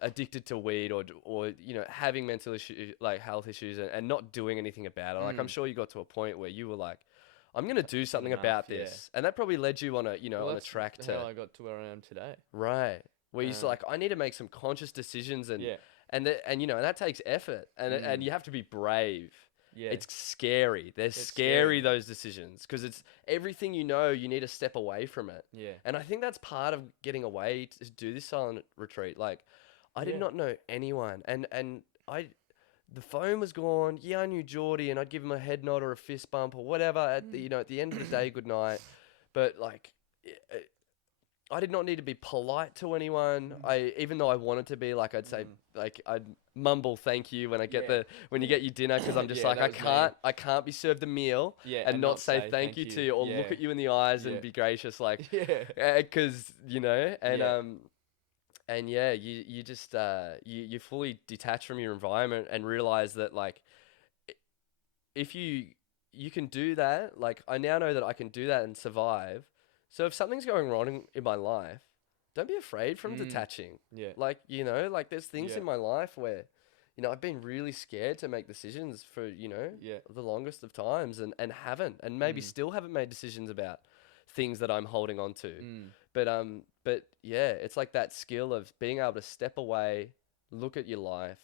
addicted to weed or having mental issues, like health issues, and not doing anything about it. Like, I'm sure you got to a point where you were like, I'm gonna do something enough, about this, and that probably led you on a on a That's track to how I got to where I am today. right, where you're like, I need to make some conscious decisions, and Yeah. and that takes effort, and you have to be brave. Yeah. It's scary. They're It's scary, scary. those decisions, because it's everything you need to step away from it. Yeah. And I think that's part of getting away to do this silent retreat. Like, I did not know anyone, and the phone was gone. Yeah, I knew Jordy, and I'd give him a head nod or a fist bump or whatever at the at the end of the day, good night. But like, I did not need to be polite to anyone. Even though I wanted to be, like, I'd say, like, I'd mumble thank you when I get when you get your dinner, because I'm just like, I can't be served a meal and not say thank you to you or look at you in the eyes and be gracious, like, because and you just you fully detach from your environment and realize that, like, if you can do that, like, I now know that I can do that and survive. So if something's going wrong in my life, don't be afraid from detaching. Yeah. Like, like, there's things in my life where, I've been really scared to make decisions for, the longest of times and haven't, and maybe still haven't made decisions about things that I'm holding on to. But yeah, it's like that skill of being able to step away, look at your life,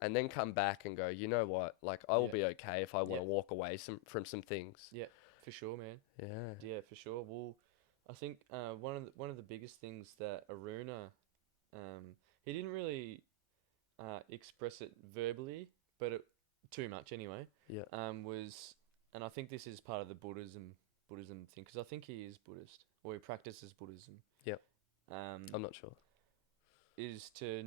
and then come back and go, you know what? Like, I will be okay if I want to walk away from some things. Yeah, for sure, man. Yeah. Yeah, for sure. Well, I think one of the biggest things that Aruna, he didn't really express it verbally, but too much anyway. Yeah. Was, and I think this is part of the Buddhism thing, because I think he is Buddhist, or he practices Buddhism. Yep. I'm not sure. Is to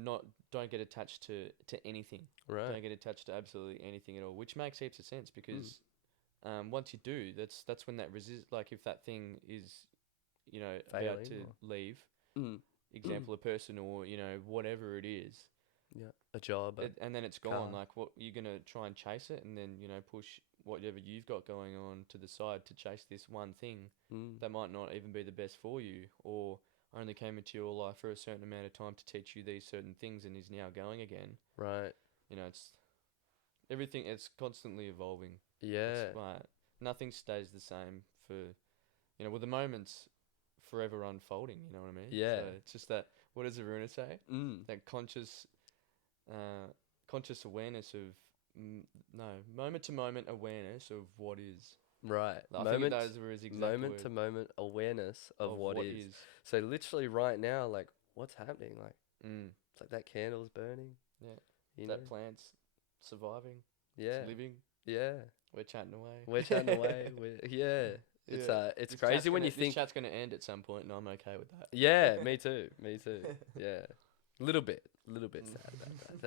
don't get attached to anything. Right. Don't get attached to absolutely anything at all, which makes heaps of sense, because once you do, that's when that like, if that thing is, about Failing to or- leave, example, a person, or, whatever it is, Yeah. A job. and then it's gone. Like, what, you're gonna try and chase it, and then, push whatever you've got going on to the side to chase this one thing that might not even be the best for you, or only came into your life for a certain amount of time to teach you these certain things and is now going again. Right. You know, it's everything. It's constantly evolving. Yeah. It's like nothing stays the same for, well, the moment's forever unfolding. You know what I mean? Yeah. So it's just that. What does Aruna say? Mm. That conscious awareness of moment to moment awareness of what is. Right. I think those were his exact moment words. to moment awareness of what is. So literally right now, like, what's happening? Like, it's like that candle's burning. Yeah. You That know? plant's surviving. Yeah. It's living. Yeah. We're chatting away. We're chatting away. It's This crazy when you this think. chat's gonna end at some point, and I'm okay with that. Yeah, me too. Me too. Yeah. Little bit sad about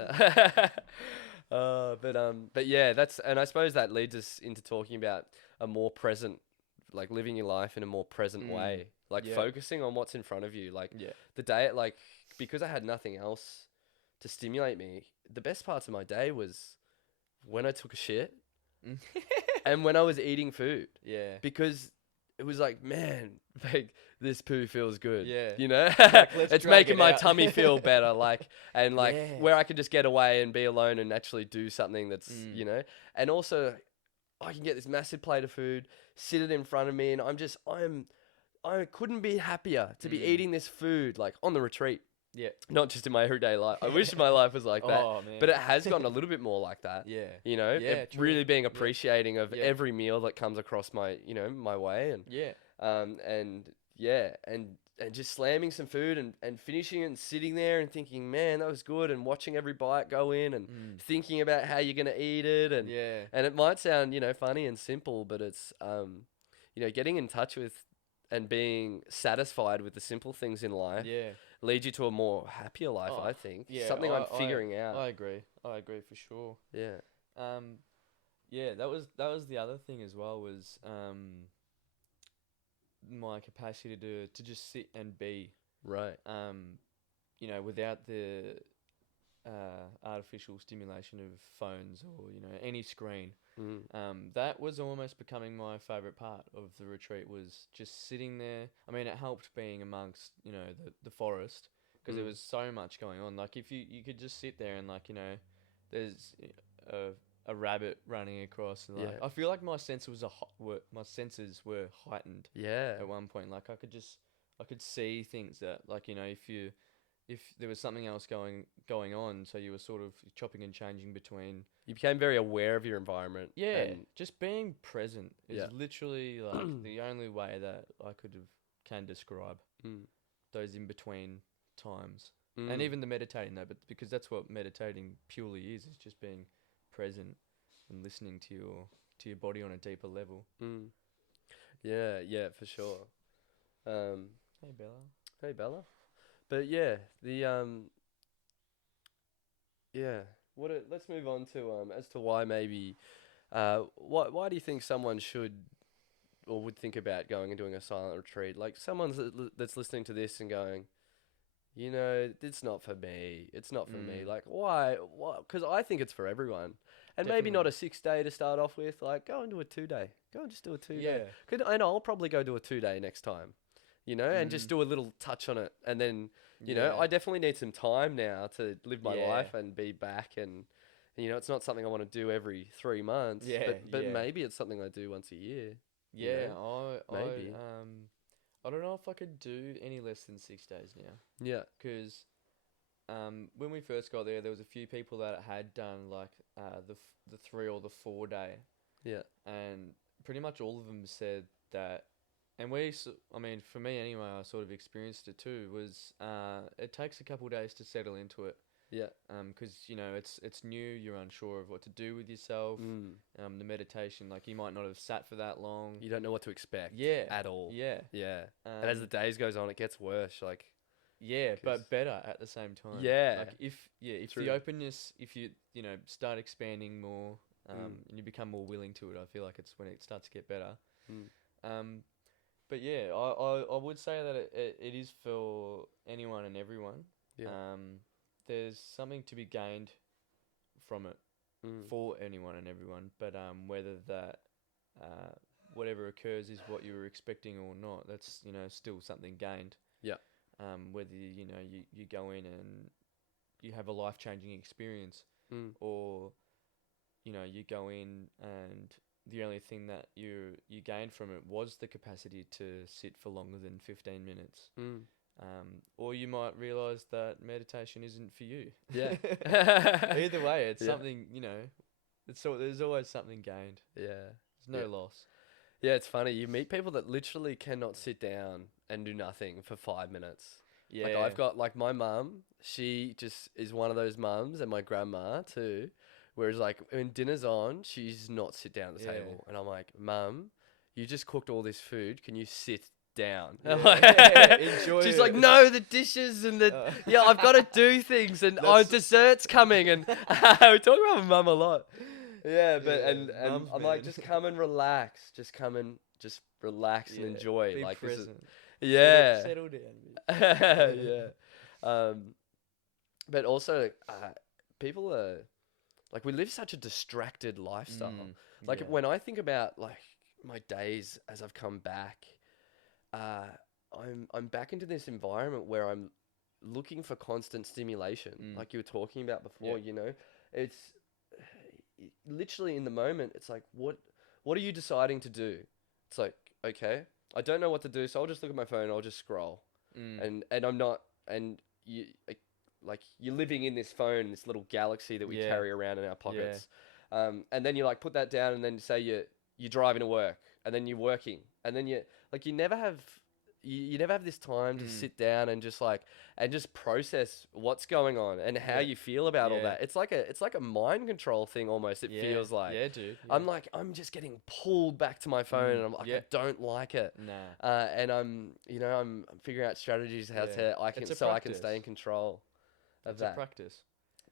that. But yeah, and I suppose that leads us into talking about a more present, like living your life in a more present way, like focusing on what's in front of you. Like the day, like, because I had nothing else to stimulate me, the best parts of my day was when I took a shit and when I was eating food. Yeah. Because it was like, man, like, this poo feels good. Yeah. You know? Like, It's drag making it my out. tummy feel better. And Yeah. where I could just get away and be alone and actually do something that's, and also I can get this massive plate of food, sit it in front of me, and I couldn't be happier to be eating this food, like, on the retreat. Yeah. Not just in my everyday life. I wish my life was like that. Oh, man. But it has gotten a little bit more like that. Yeah. You know, Yeah, true. really being appreciating of Yeah. every meal that comes across my, my way, and Yeah. and just slamming some food and finishing it and sitting there and thinking, man, that was good, and watching every bite go in and thinking about how you're gonna eat it, and and it might sound funny and simple, but it's getting in touch with and being satisfied with the simple things in life leads you to a more happier life. I think something I'm figuring out. I agree for sure. Yeah. That was the other thing as well, was my capacity to just sit and be, Right. without the artificial stimulation of phones or any screen. That was almost becoming my favorite part of the retreat, was just sitting there. I mean, it helped being amongst the forest, because there was so much going on. Like, if you could just sit there and, like, there's a rabbit running across, and like, I feel like my senses were heightened. Yeah. At one point, like, I could see things that, like, if there was something else going on, so you were sort of chopping and changing between. You became very aware of your environment. Yeah, and just being present is literally like the only way that I can describe those in between times, and even the meditating though. But because that's what meditating purely is just being present and listening to your body on a deeper level. Yeah, for sure. Hey Bella. Hey Bella. But yeah, let's move on to as to why maybe why do you think someone should or would think about going and doing a silent retreat? Like, someone that's listening to this and going, it's not for me. It's not for me. Like, why? Because I think it's for everyone. And maybe not a 6-day to start off with. Like, go and do a 2-day. Go and just do a 2-day. Yeah. And I'll probably go do a 2-day next time. And just do a little touch on it. And then, I definitely need some time now to live my life and be back. And it's not something I want to do every 3 months. Yeah. But maybe it's something I do once a year. Yeah. Maybe. I don't know if I could do any less than 6 days now. Yeah. Because when we first got there was a few people that had done, like, the 3 or the 4 day. Yeah. And pretty much all of them said that. And for me anyway, I sort of experienced it too, was it takes a couple of days to settle into it. Yeah. Because, it's new, you're unsure of what to do with yourself. The meditation, like, you might not have sat for that long. You don't know what to expect. Yeah. At all. Yeah. Yeah. And as the days goes on, it gets worse. Like. Yeah, but better at the same time. Yeah. Like, if True. the openness, if you, start expanding more, and you become more willing to it, I feel like it's when it starts to get better. But yeah, I would say that it is for anyone and everyone. Yeah. There's something to be gained from it. for anyone and everyone, but whether that whatever occurs is what you were expecting or not, that's still something gained. Yeah. Whether you go in and you have a life-changing experience, or you go in and the only thing that you gained from it was the capacity to sit for longer than 15 minutes. Or you might realise that meditation isn't for you. Yeah. Either way, it's something, there's always something gained. Yeah. There's no loss. Yeah, it's funny. You meet people that literally cannot sit down and do nothing for 5 minutes. Yeah. Like I've got like my mum, she just is one of those mums, and my grandma too. Whereas like when dinner's on, she's not sit down at the table. And I'm like, Mum, you just cooked all this food. Can you sit down? Enjoy She's it. like, no, the dishes and the I've got to do things, and dessert's coming, and we talk about my mum a lot. Yeah, but and I'm like, just come and relax. Just come and just relax and enjoy. Be like present. This is, Settle down. Yeah. But also, people are like, we live such a distracted lifestyle. Like when I think about like my days as I've come back, I'm back into this environment where I'm looking for constant stimulation. Like you were talking about before, it's literally in the moment. It's like, what are you deciding to do? It's like, okay, I don't know what to do, so I'll just look at my phone and I'll just scroll. And I'm not, and you like you're living in this phone, this little galaxy that we carry around in our pockets. And then you like put that down, and then you say you're driving to work, and then you're working, and then you never have this time to sit down and just process what's going on and how you feel about all that. It's like a mind control thing almost. It feels like. Yeah, dude. Yeah. I'm just getting pulled back to my phone, and I'm like, I don't like it. Nah. And I'm figuring out strategies how I can stay in control of that. It's a practice.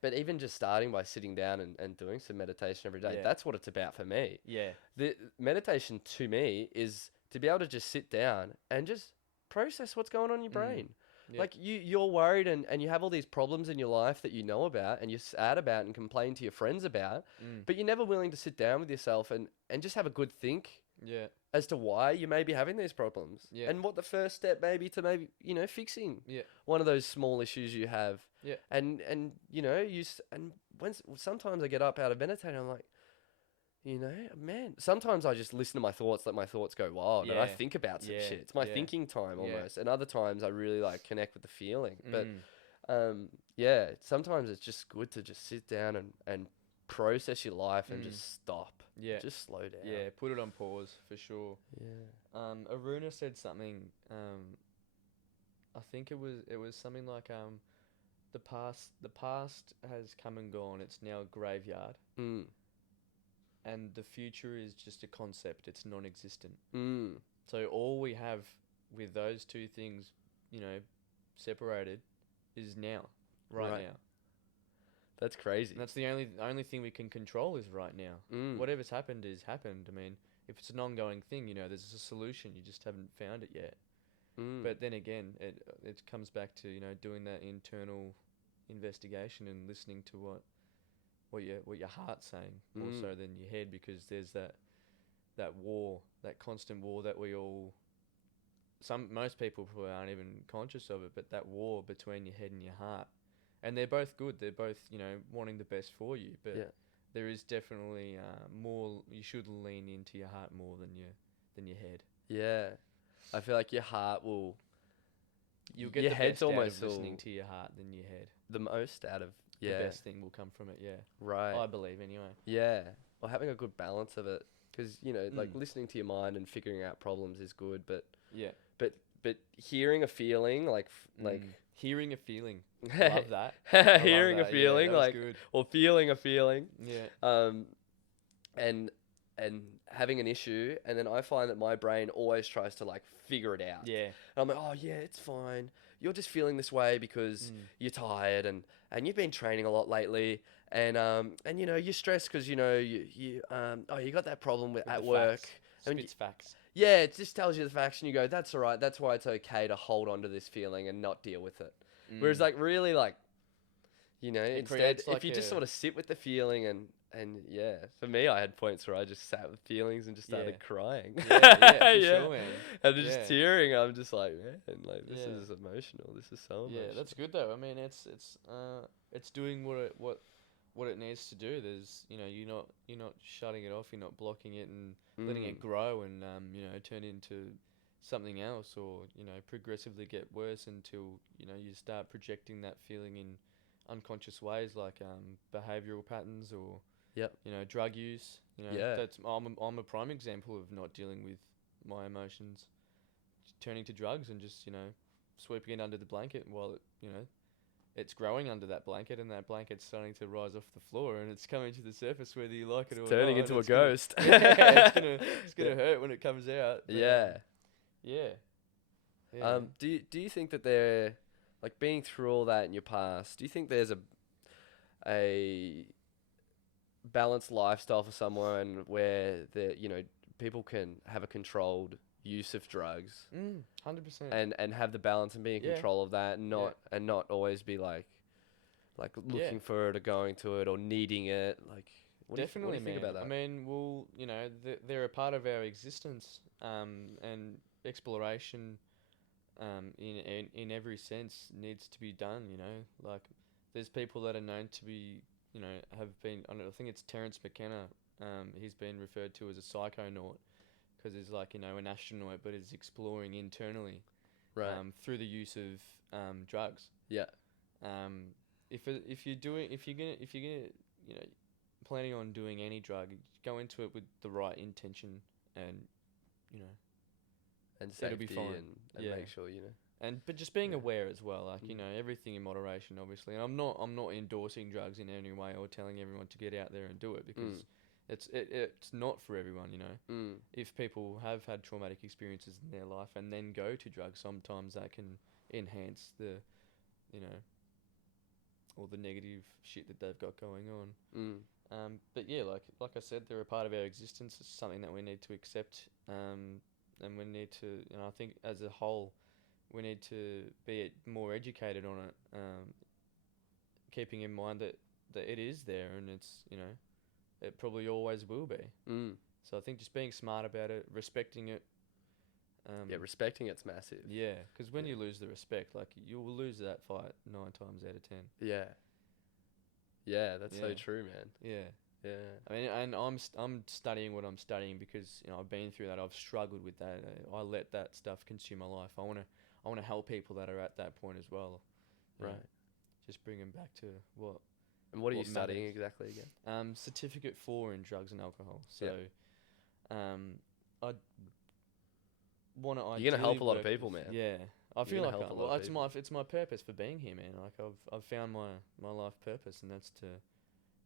But even just starting by sitting down and doing some meditation every day, that's what it's about for me. Yeah. The meditation to me is to be able to just sit down and just process what's going on in your brain. Yeah. Like you're worried and you have all these problems in your life that you know about and you're sad about and complain to your friends about, but you're never willing to sit down with yourself and just have a good think as to why you may be having these problems and what the first step may be to fixing one of those small issues you have. Yeah. And when sometimes I get up out of meditating, I'm like, man, sometimes I just listen to my thoughts, let my thoughts go wild, and I think about some shit. It's my thinking time almost. And other times I really connect with the feeling. But sometimes it's just good to just sit down and process your life and just stop. Yeah. Just slow down. Yeah, put it on pause for sure. Yeah. Aruna said something, I think it was something like the past has come and gone, it's now a graveyard. And the future is just a concept, it's non-existent. So all we have with those two things, separated, is now, right now. That's crazy. And that's the only thing we can control is right now. Whatever's happened is happened. I mean, if it's an ongoing thing, there's a solution, you just haven't found it yet. But then again, it comes back to, doing that internal investigation and listening to what your heart's saying more so than your head, because there's that war, that constant war that most people aren't even conscious of it, but that war between your head and your heart, and they're both good. They're both wanting the best for you, but there is definitely more. You should lean into your heart more than your head. Yeah, I feel like your heart will. You'll get your the head's best almost out of listening to your heart than your head. The most out of the best thing will come from it. Yeah, right. I believe anyway. Yeah, or having a good balance of it, because like listening to your mind and figuring out problems is good, but but hearing a feeling like hearing a feeling, love that. Hearing a feeling or feeling a feeling. Yeah. And having an issue, and then I find that my brain always tries to figure it out. Yeah. And I'm like, oh yeah, it's fine. You're just feeling this way because you're tired and you've been training a lot lately, and you're stressed because you got that problem at work. Spits facts. Yeah, it just tells you the facts, and you go, that's all right. That's why it's okay to hold on to this feeling and not deal with it. Whereas really instead, if you just sort of sit with the feeling And yeah, for me, I had points where I just sat with feelings and just started crying. For sure, man. And just tearing. I'm just like, man, like this Yeah. is emotional. This is so emotional. Yeah, that's good though. I mean, it's doing what it needs to do. There's you're not shutting it off. You're not blocking it and letting it grow and turn into something else, or progressively get worse until you start projecting that feeling in unconscious ways, like behavioral patterns or Yep. drug use. Yeah. That's I'm a prime example of not dealing with my emotions, turning to drugs and just sweeping it under the blanket while it's growing under that blanket, and that blanket's starting to rise off the floor, and it's coming to the surface whether you like it or not. Turning into a ghost. It's gonna hurt when it comes out. But, Yeah. Yeah. Do you think that they're like being through all that in your past? Do you think there's a balanced lifestyle for someone where people can have a controlled use of drugs 100%. and have the balance and be in control of that, and not always be like looking for it or going to it or needing it? Like, what Definitely, do you think about that? I mean, well, they're a part of our existence, and exploration, in every sense needs to be done. Like there's people that are known to be, have been. I think it's Terence McKenna. He's been referred to as a psychonaut because he's like an astronaut, but is exploring internally, Right. through the use of drugs. Yeah. If you're gonna planning on doing any drug, go into it with the right intention, and And it'll be safety fine. and make sure but just being aware as well, like everything in moderation, obviously. And I'm not endorsing drugs in any way or telling everyone to get out there and do it, because it's not for everyone. If people have had traumatic experiences in their life and then go to drugs, sometimes that can enhance the all the negative shit that they've got going on. But yeah, like I said, they're a part of our existence. It's something that we need to accept, and we need to, I think as a whole, we need to be more educated on it, keeping in mind that it is there, and it's, it probably always will be. So I think just being smart about it, respecting it. Respecting it's massive. Yeah, because when you lose the respect, like, you will lose that fight 9 times out of 10. Yeah, that's so true, man. Yeah. I mean, and I'm studying what I'm studying because I've been through that. I've struggled with that. I let that stuff consume my life. I want to help people that are at that point as well. Right. Just bring them back to what. And what are you what studying matters. exactly again? Certificate 4 in drugs and alcohol. So, I want to. You're gonna help a lot of people, man. Yeah. I feel You're like gonna help a lot of it's my purpose for being here, man. Like I've found my life purpose, and that's to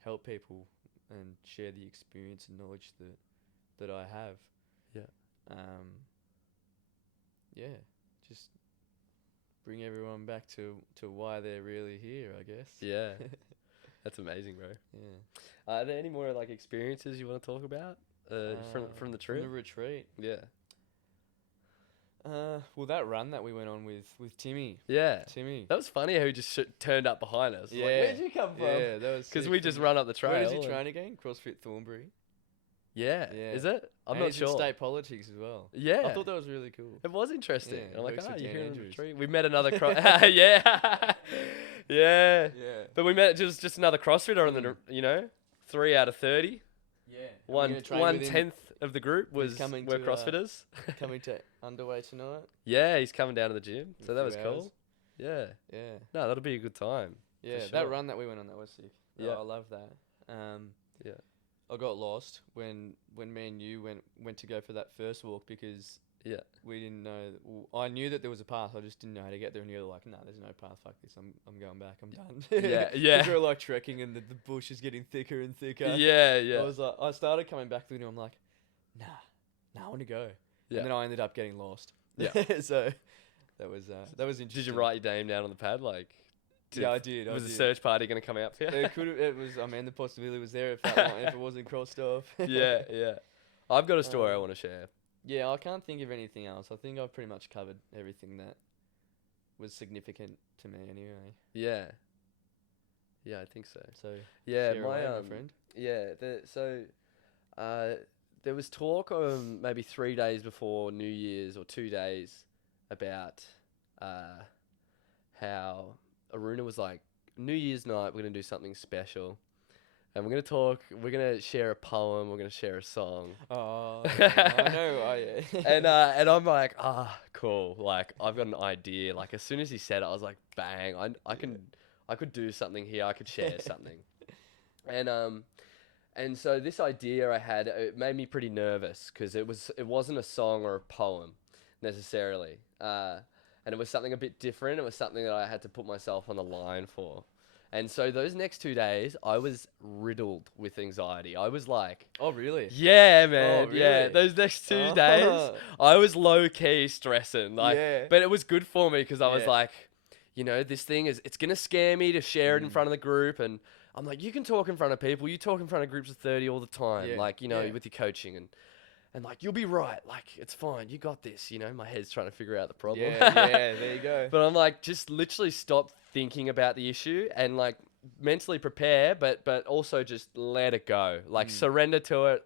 help people and share the experience and knowledge that I have. Just bring everyone back to why they're really here, I guess. Yeah. That's amazing, bro. Yeah. Are there any more like experiences you want to talk about from the trip? From the retreat. Yeah. Well, that run that we went on with Timmy. Yeah. Timmy. That was funny how he just turned up behind us. Yeah. Like, where'd you come from? Yeah, that was Because sick. we just run up the trail. Where does he train again? CrossFit Thornbury. Yeah. Yeah. Is it? I'm And not he's in sure. state politics as well. Yeah. I thought that was really cool. It was interesting. Yeah, I'm like, works with you're Dan here in the Andrews. retreat. We met another yeah. Yeah. Yeah. But we met just another CrossFitter on the 3 out of 30. Yeah. One tenth of the group were coming to, CrossFitters. coming to Underway tonight. Yeah, he's coming down to the gym, In so a that was few cool. hours. Yeah. Yeah. No, that'll be a good time. Yeah, sure. that run that we went on, that was sick. Yeah. I love that. Yeah. I got lost when me and you went to go for that first walk because we didn't know. I knew that there was a path. I just didn't know how to get there. And you were like, "No, there's no path. Fuck this. I'm going back. I'm done." Yeah. We were like trekking, and the bush is getting thicker and thicker. Yeah. I started coming back through, and I'm like, "Nah, I want to go." Yeah. And then I ended up getting lost. Yeah. So that was interesting. Did you write your name down on the pad? Like, Yeah, I did. Was the search party going to come out for you? It could have. It was. I mean, the possibility was there if it wasn't crossed off. Yeah. I've got a story I want to share. Yeah, I can't think of anything else. I think I've pretty much covered everything that was significant to me anyway. Yeah, I think so. So Yeah, share my away, my friend. Uh, there was talk maybe 3 days before New Year's or 2 days about how Aruna was like, New Year's night, we're going to do something special. And we're going to share a poem, we're going to share a song. Oh, I know. And I'm like, cool. Like, I've got an idea. Like, as soon as he said it, I was like, bang, I could do something here. I could share something. And so this idea I had, it made me pretty nervous because it wasn't a song or a poem necessarily. And it was something a bit different. It was something that I had to put myself on the line for. And so those next 2 days, I was riddled with anxiety. I was like... Oh, really? Yeah, man. Oh, really? Yeah, those next 2 days, I was low-key stressing. Like, Yeah. But it was good for me because I was Yeah. like, this thing it's going to scare me to share it in front of the group. And I'm like, you can talk in front of people. You talk in front of groups of 30 all the time. Yeah. Like, Yeah. with your coaching and like, you'll be right. Like, it's fine. You got this. My head's trying to figure out the problem. Yeah, there you go. But I'm like, just literally stop thinking about the issue and like mentally prepare, but also just let it go. Like surrender to it,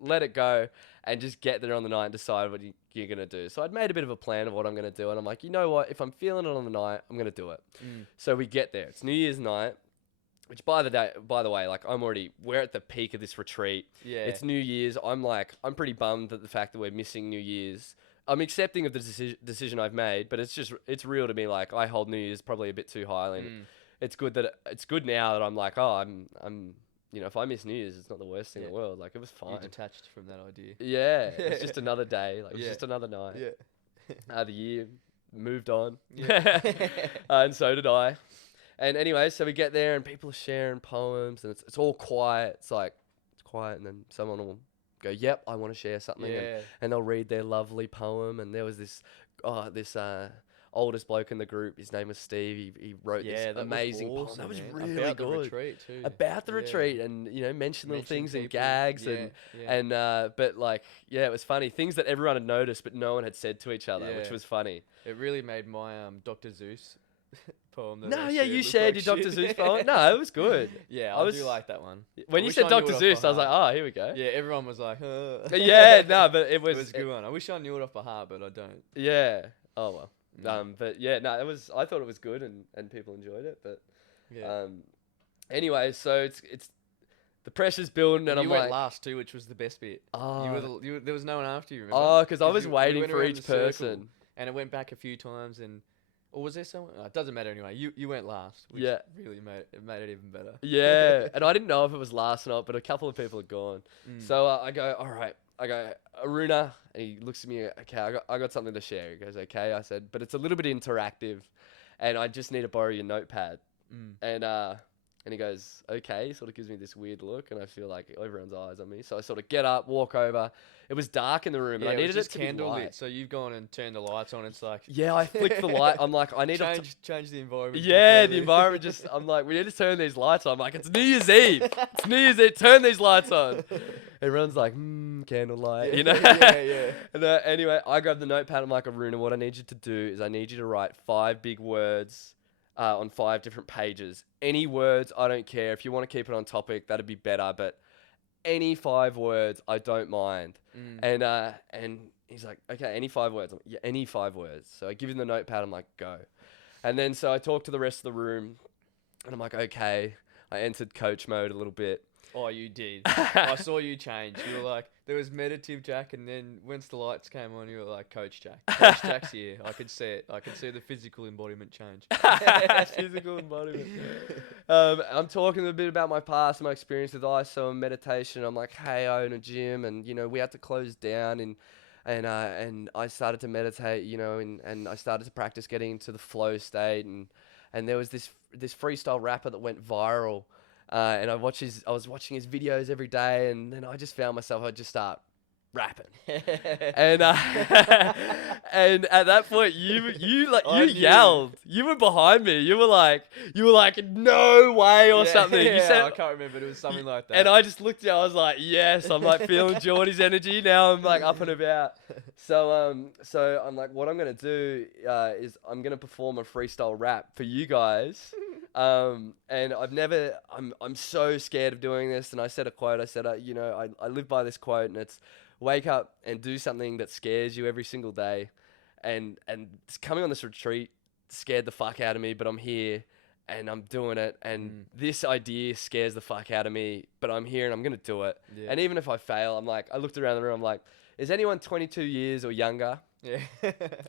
let it go, and just get there on the night and decide what you're going to do. So I'd made a bit of a plan of what I'm going to do. And I'm like, you know what? If I'm feeling it on the night, I'm going to do it. So we get there. It's New Year's night. Which by the way, like we're at the peak of this retreat. Yeah. It's New Year's. I'm pretty bummed at the fact that we're missing New Year's. I'm accepting of the decision I've made, but it's real to me. Like, I hold New Year's probably a bit too highly. And it's good now that I'm like, I'm if I miss New Year's, it's not the worst thing in the world. Like, it was fine. You're detached from that idea. Yeah, it's just another day. Like, it's just another night. Yeah. The year moved on. Yeah. And so did I. And anyway, so we get there and people are sharing poems and it's all quiet. It's quiet, and then someone will go, yep, I want to share something. Yeah. And they'll read their lovely poem. And there was this oldest bloke in the group. His name was Steve. He wrote this amazing poem. That was really about good. The retreat too. About the retreat and, mention little things and gags but it was funny. Things that everyone had noticed but no one had said to each other, which was funny. It really made my Dr. Zeus poem. You shared your Dr. Zeus poem. No, it was good. Yeah, I do like that one. When you said Dr. Zeus, I was like, oh, here we go. Yeah, everyone was like, yeah, no, but it was a good one. I wish I knew it off by heart, but I don't. Yeah. Oh well. But yeah, no, I thought it was good and people enjoyed it. But anyway, so it's the pressure's building, and you I'm went last too, which was the best bit. Oh, There was no one after you. Remember? Oh, because I was waiting for each person, and it went back a few times, or was there someone? Oh, it doesn't matter anyway. You went last, which really made it even better. Yeah, and I didn't know if it was last or not, but a couple of people had gone. So I go, all right. I go, Aruna, and he looks at me. Okay, I got something to share. He goes, okay. I said, but it's a little bit interactive, and I just need to borrow your notepad. And he goes, okay. He sort of gives me this weird look, and I feel like everyone's eyes on me. So I sort of get up, walk over. It was dark in the room, and I needed it to be light. So you've gone and turned the lights on. It's like I flicked the light. I'm like, I need to change the environment. Yeah, the environment just. I'm like, we need to turn these lights on. I'm like, it's New Year's Eve. It's New Year's Eve. Turn these lights on. Everyone's like, candlelight, Yeah. And anyway, I grabbed the notepad. I'm like, Aruna, what I need you to do is I need you to write 5 big words on 5 different pages. Any words, I don't care. If you want to keep it on topic, that'd be better. But any 5 words, I don't mind. And he's like, okay, any 5 words. I'm like, yeah, any 5 words. So I give him the notepad. I'm like, go. And then so I talk to the rest of the room, and I'm like, okay. I entered coach mode a little bit. Oh, you did. I saw you change. You were like, there was meditative Jack, and then once the lights came on, you were like, Coach Jack. Coach Jack's here. I could see it. I could see the physical embodiment change. Physical embodiment. I'm talking a bit about my past and my experience with ISO and meditation. I'm like, hey, I own a gym, and we had to close down, and I started to meditate, and I started to practice getting into the flow state, and there was this freestyle rapper that went viral. And I was watching his videos every day, and then I just found myself, I'd just start rapping. and and at that point, you yelled. You were behind me. You were like, no way or something. Yeah, you said, I can't remember, but it was something like that. And I just looked at you, I was like, yes, I'm like feeling Jordy's energy now. I'm like up and about. So I'm like, what I'm gonna do is I'm gonna perform a freestyle rap for you guys. And I'm so scared of doing this. And I said a quote. I said, I live by this quote, and it's wake up and do something that scares you every single day. And coming on this retreat scared the fuck out of me, but I'm here and I'm doing it. And this idea scares the fuck out of me, but I'm here and I'm going to do it. Yeah. And even if I fail, I looked around the room, I'm like, is anyone 22 years or younger? Yeah.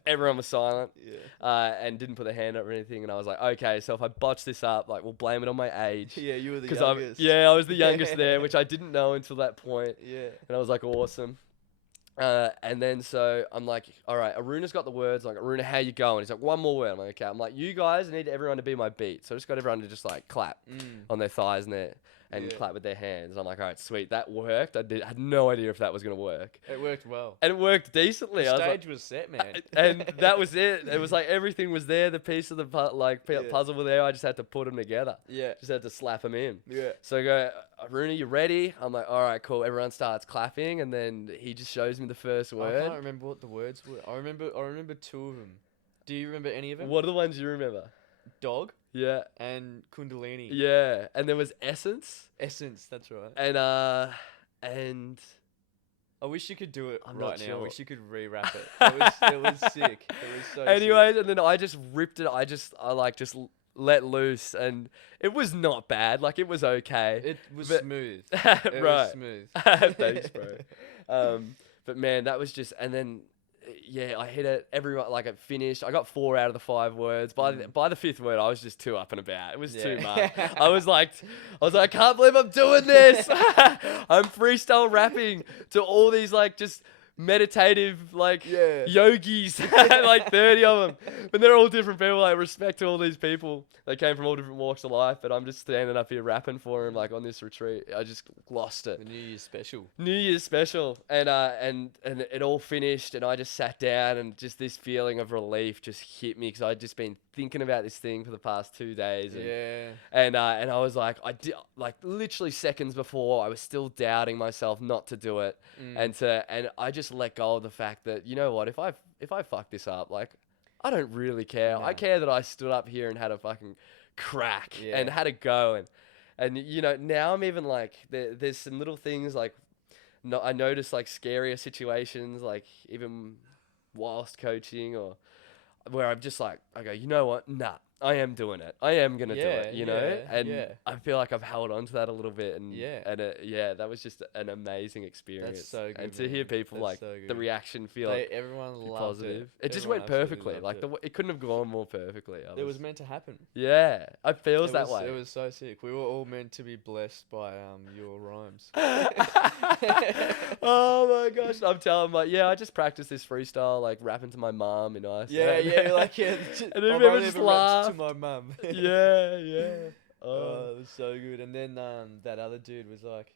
Everyone was silent. Yeah. And didn't put their hand up or anything. And I was like, okay, so if I botch this up, like, we'll blame it on my age. Yeah, you were the 'Cause youngest. I was the youngest there, which I didn't know until that point. Yeah. And I was like, awesome. And then so I'm like, all right, Aruna's got the words. I'm like, Aruna, how you going? He's like, one more word. I'm like, okay. I'm like, you guys, I need everyone to be my beat. So I just got everyone to just like clap on their thighs and clap with their hands. I'm like, all right, sweet, that worked. I had no idea if that was gonna work. It worked well. And it worked decently. The I stage was set, man. and that was it. It was like everything was there. The piece of the puzzle were there. I just had to put them together. Yeah. Just had to slap them in. Yeah. So I go, Aruna, you ready? I'm like, all right, cool. Everyone starts clapping, and then he just shows me the first I word. can't remember what the words were. I remember two of them. Do you remember any of them? What are the ones you remember? Dog Yeah. and Kundalini. Yeah. And there was essence. Essence, that's right. And I wish you could do it I'm right not now. sure. I wish you could re-rap it. It was sick. It was so anyways, sick. and then I just ripped it. I just let loose, and it was not bad. Like, it was okay. It was but- smooth. right. It was smooth. Thanks, bro. But man, that was just, and then yeah, I hit it. Everyone, like, it finished. I got 4 out of the 5 words. By the 5th word, I was just too up and about. It was too much. I was like, I can't believe I'm doing this. I'm freestyle rapping to all these like just meditative like yogis, like 30 of them, but they're all different people. Like, respect to all these people. They came from all different walks of life, but I'm just standing up here rapping for them, like, on this retreat. I just lost it. The New Year's special. New Year's special, and it all finished, and I just sat down, and just this feeling of relief just hit me, because I'd just been thinking about this thing for the past 2 days, and I was like, I did, like, literally seconds before, I was still doubting myself not to do it, and I just let go of the fact that, you know what, if I fuck this up, like, I don't really care. No. I care that I stood up here and had a fucking crack and had a go, and you know, now I'm even like, there's some little things like, I notice like scarier situations, like even whilst coaching, or where I'm just like, I go, you know what? Nah, I am doing it. I am gonna do it. You know, and I feel like I've held on to that a little bit, and that was just an amazing experience. That's so good, and to hear people That's like so the good. reaction feel like Everyone loved positive. It just Everyone went absolutely perfectly. loved Like it. it couldn't have gone more perfectly. It was meant to happen. Yeah, it feels that way. It was so sick. We were all meant to be blessed by your rhymes. Oh my gosh! I'm telling like, I just practiced this freestyle, like rapping to my mom in Iceland. You're like, and I've everyone only just ever rapped laughed. to my mum. Yeah. Oh, it was so good. And then that other dude was like,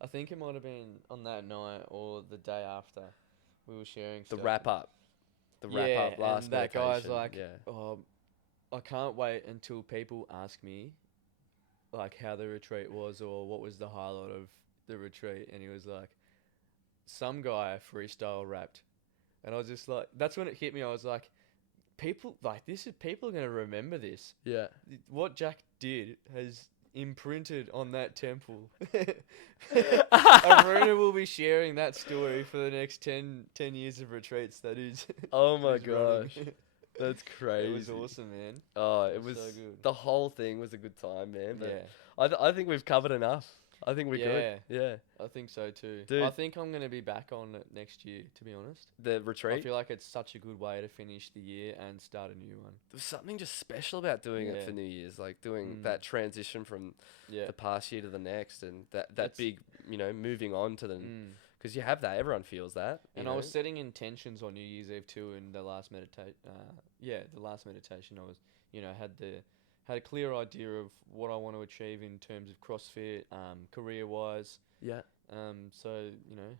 I think it might have been on that night or the day after, we were sharing The stuff. wrap up last and that guy's meditation, like, oh, I can't wait until people ask me like how the retreat was or what was the highlight of the retreat, and he was like, some guy freestyle rapped, and I was just like, that's when it hit me. I was like, people are gonna remember this. Yeah. What Jack did has imprinted on that temple. Aruna will be sharing that story for the next 10 years of retreats. That is. Oh my is running. gosh. That's crazy. It was awesome, man. Oh, it was so good. The whole thing was a good time, man. But Yeah. I think we've covered enough. I think we're good. Yeah. I think so too. Dude. I think I'm gonna be back on it next year, to be honest. The I retreat. feel like it's such a good way to finish the year and start a new one. There's something just special about doing it for New Year's, like doing that transition from the past year to the next, and that big, moving on to the, because you have that, everyone feels that. And I was setting intentions on New Year's Eve too. In the last meditation, I was, had a clear idea of what I want to achieve in terms of CrossFit, career wise. Yeah. So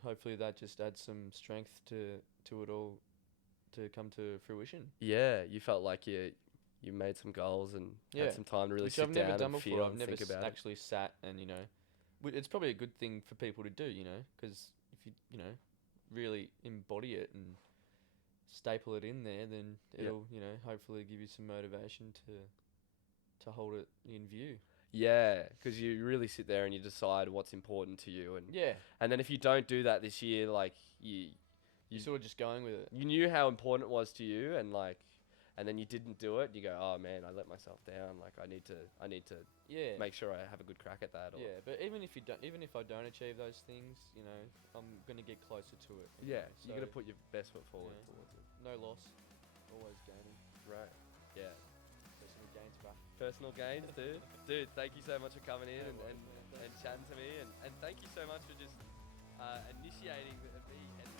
hopefully that just adds some strength to it all, to come to fruition. Yeah, you felt like you made some goals and had some time to really sit down and feel and think about it. Actually sat and it's probably a good thing for people to do, because if you really embody it and staple it in there, then it'll hopefully give you some motivation to hold it in view. Yeah, because you really sit there and you decide what's important to you, and Yeah, and then if you don't do that this year, like you're you sort of just going with it. you knew how important it was to you, and then you didn't do it. You go, oh man, I let myself down. Like I need to Yeah. make sure I have a good crack at that. Or Yeah, but even if I don't achieve those things, you know, I'm gonna get closer to it. yeah, So, you're gonna put your best foot forward yeah. towards it. No loss, always gaining. Right. Yeah. Personal gains back. Personal gains, dude. Dude, thank you so much for coming in No and worries, man. chatting to me, and thank you so much for just initiating me.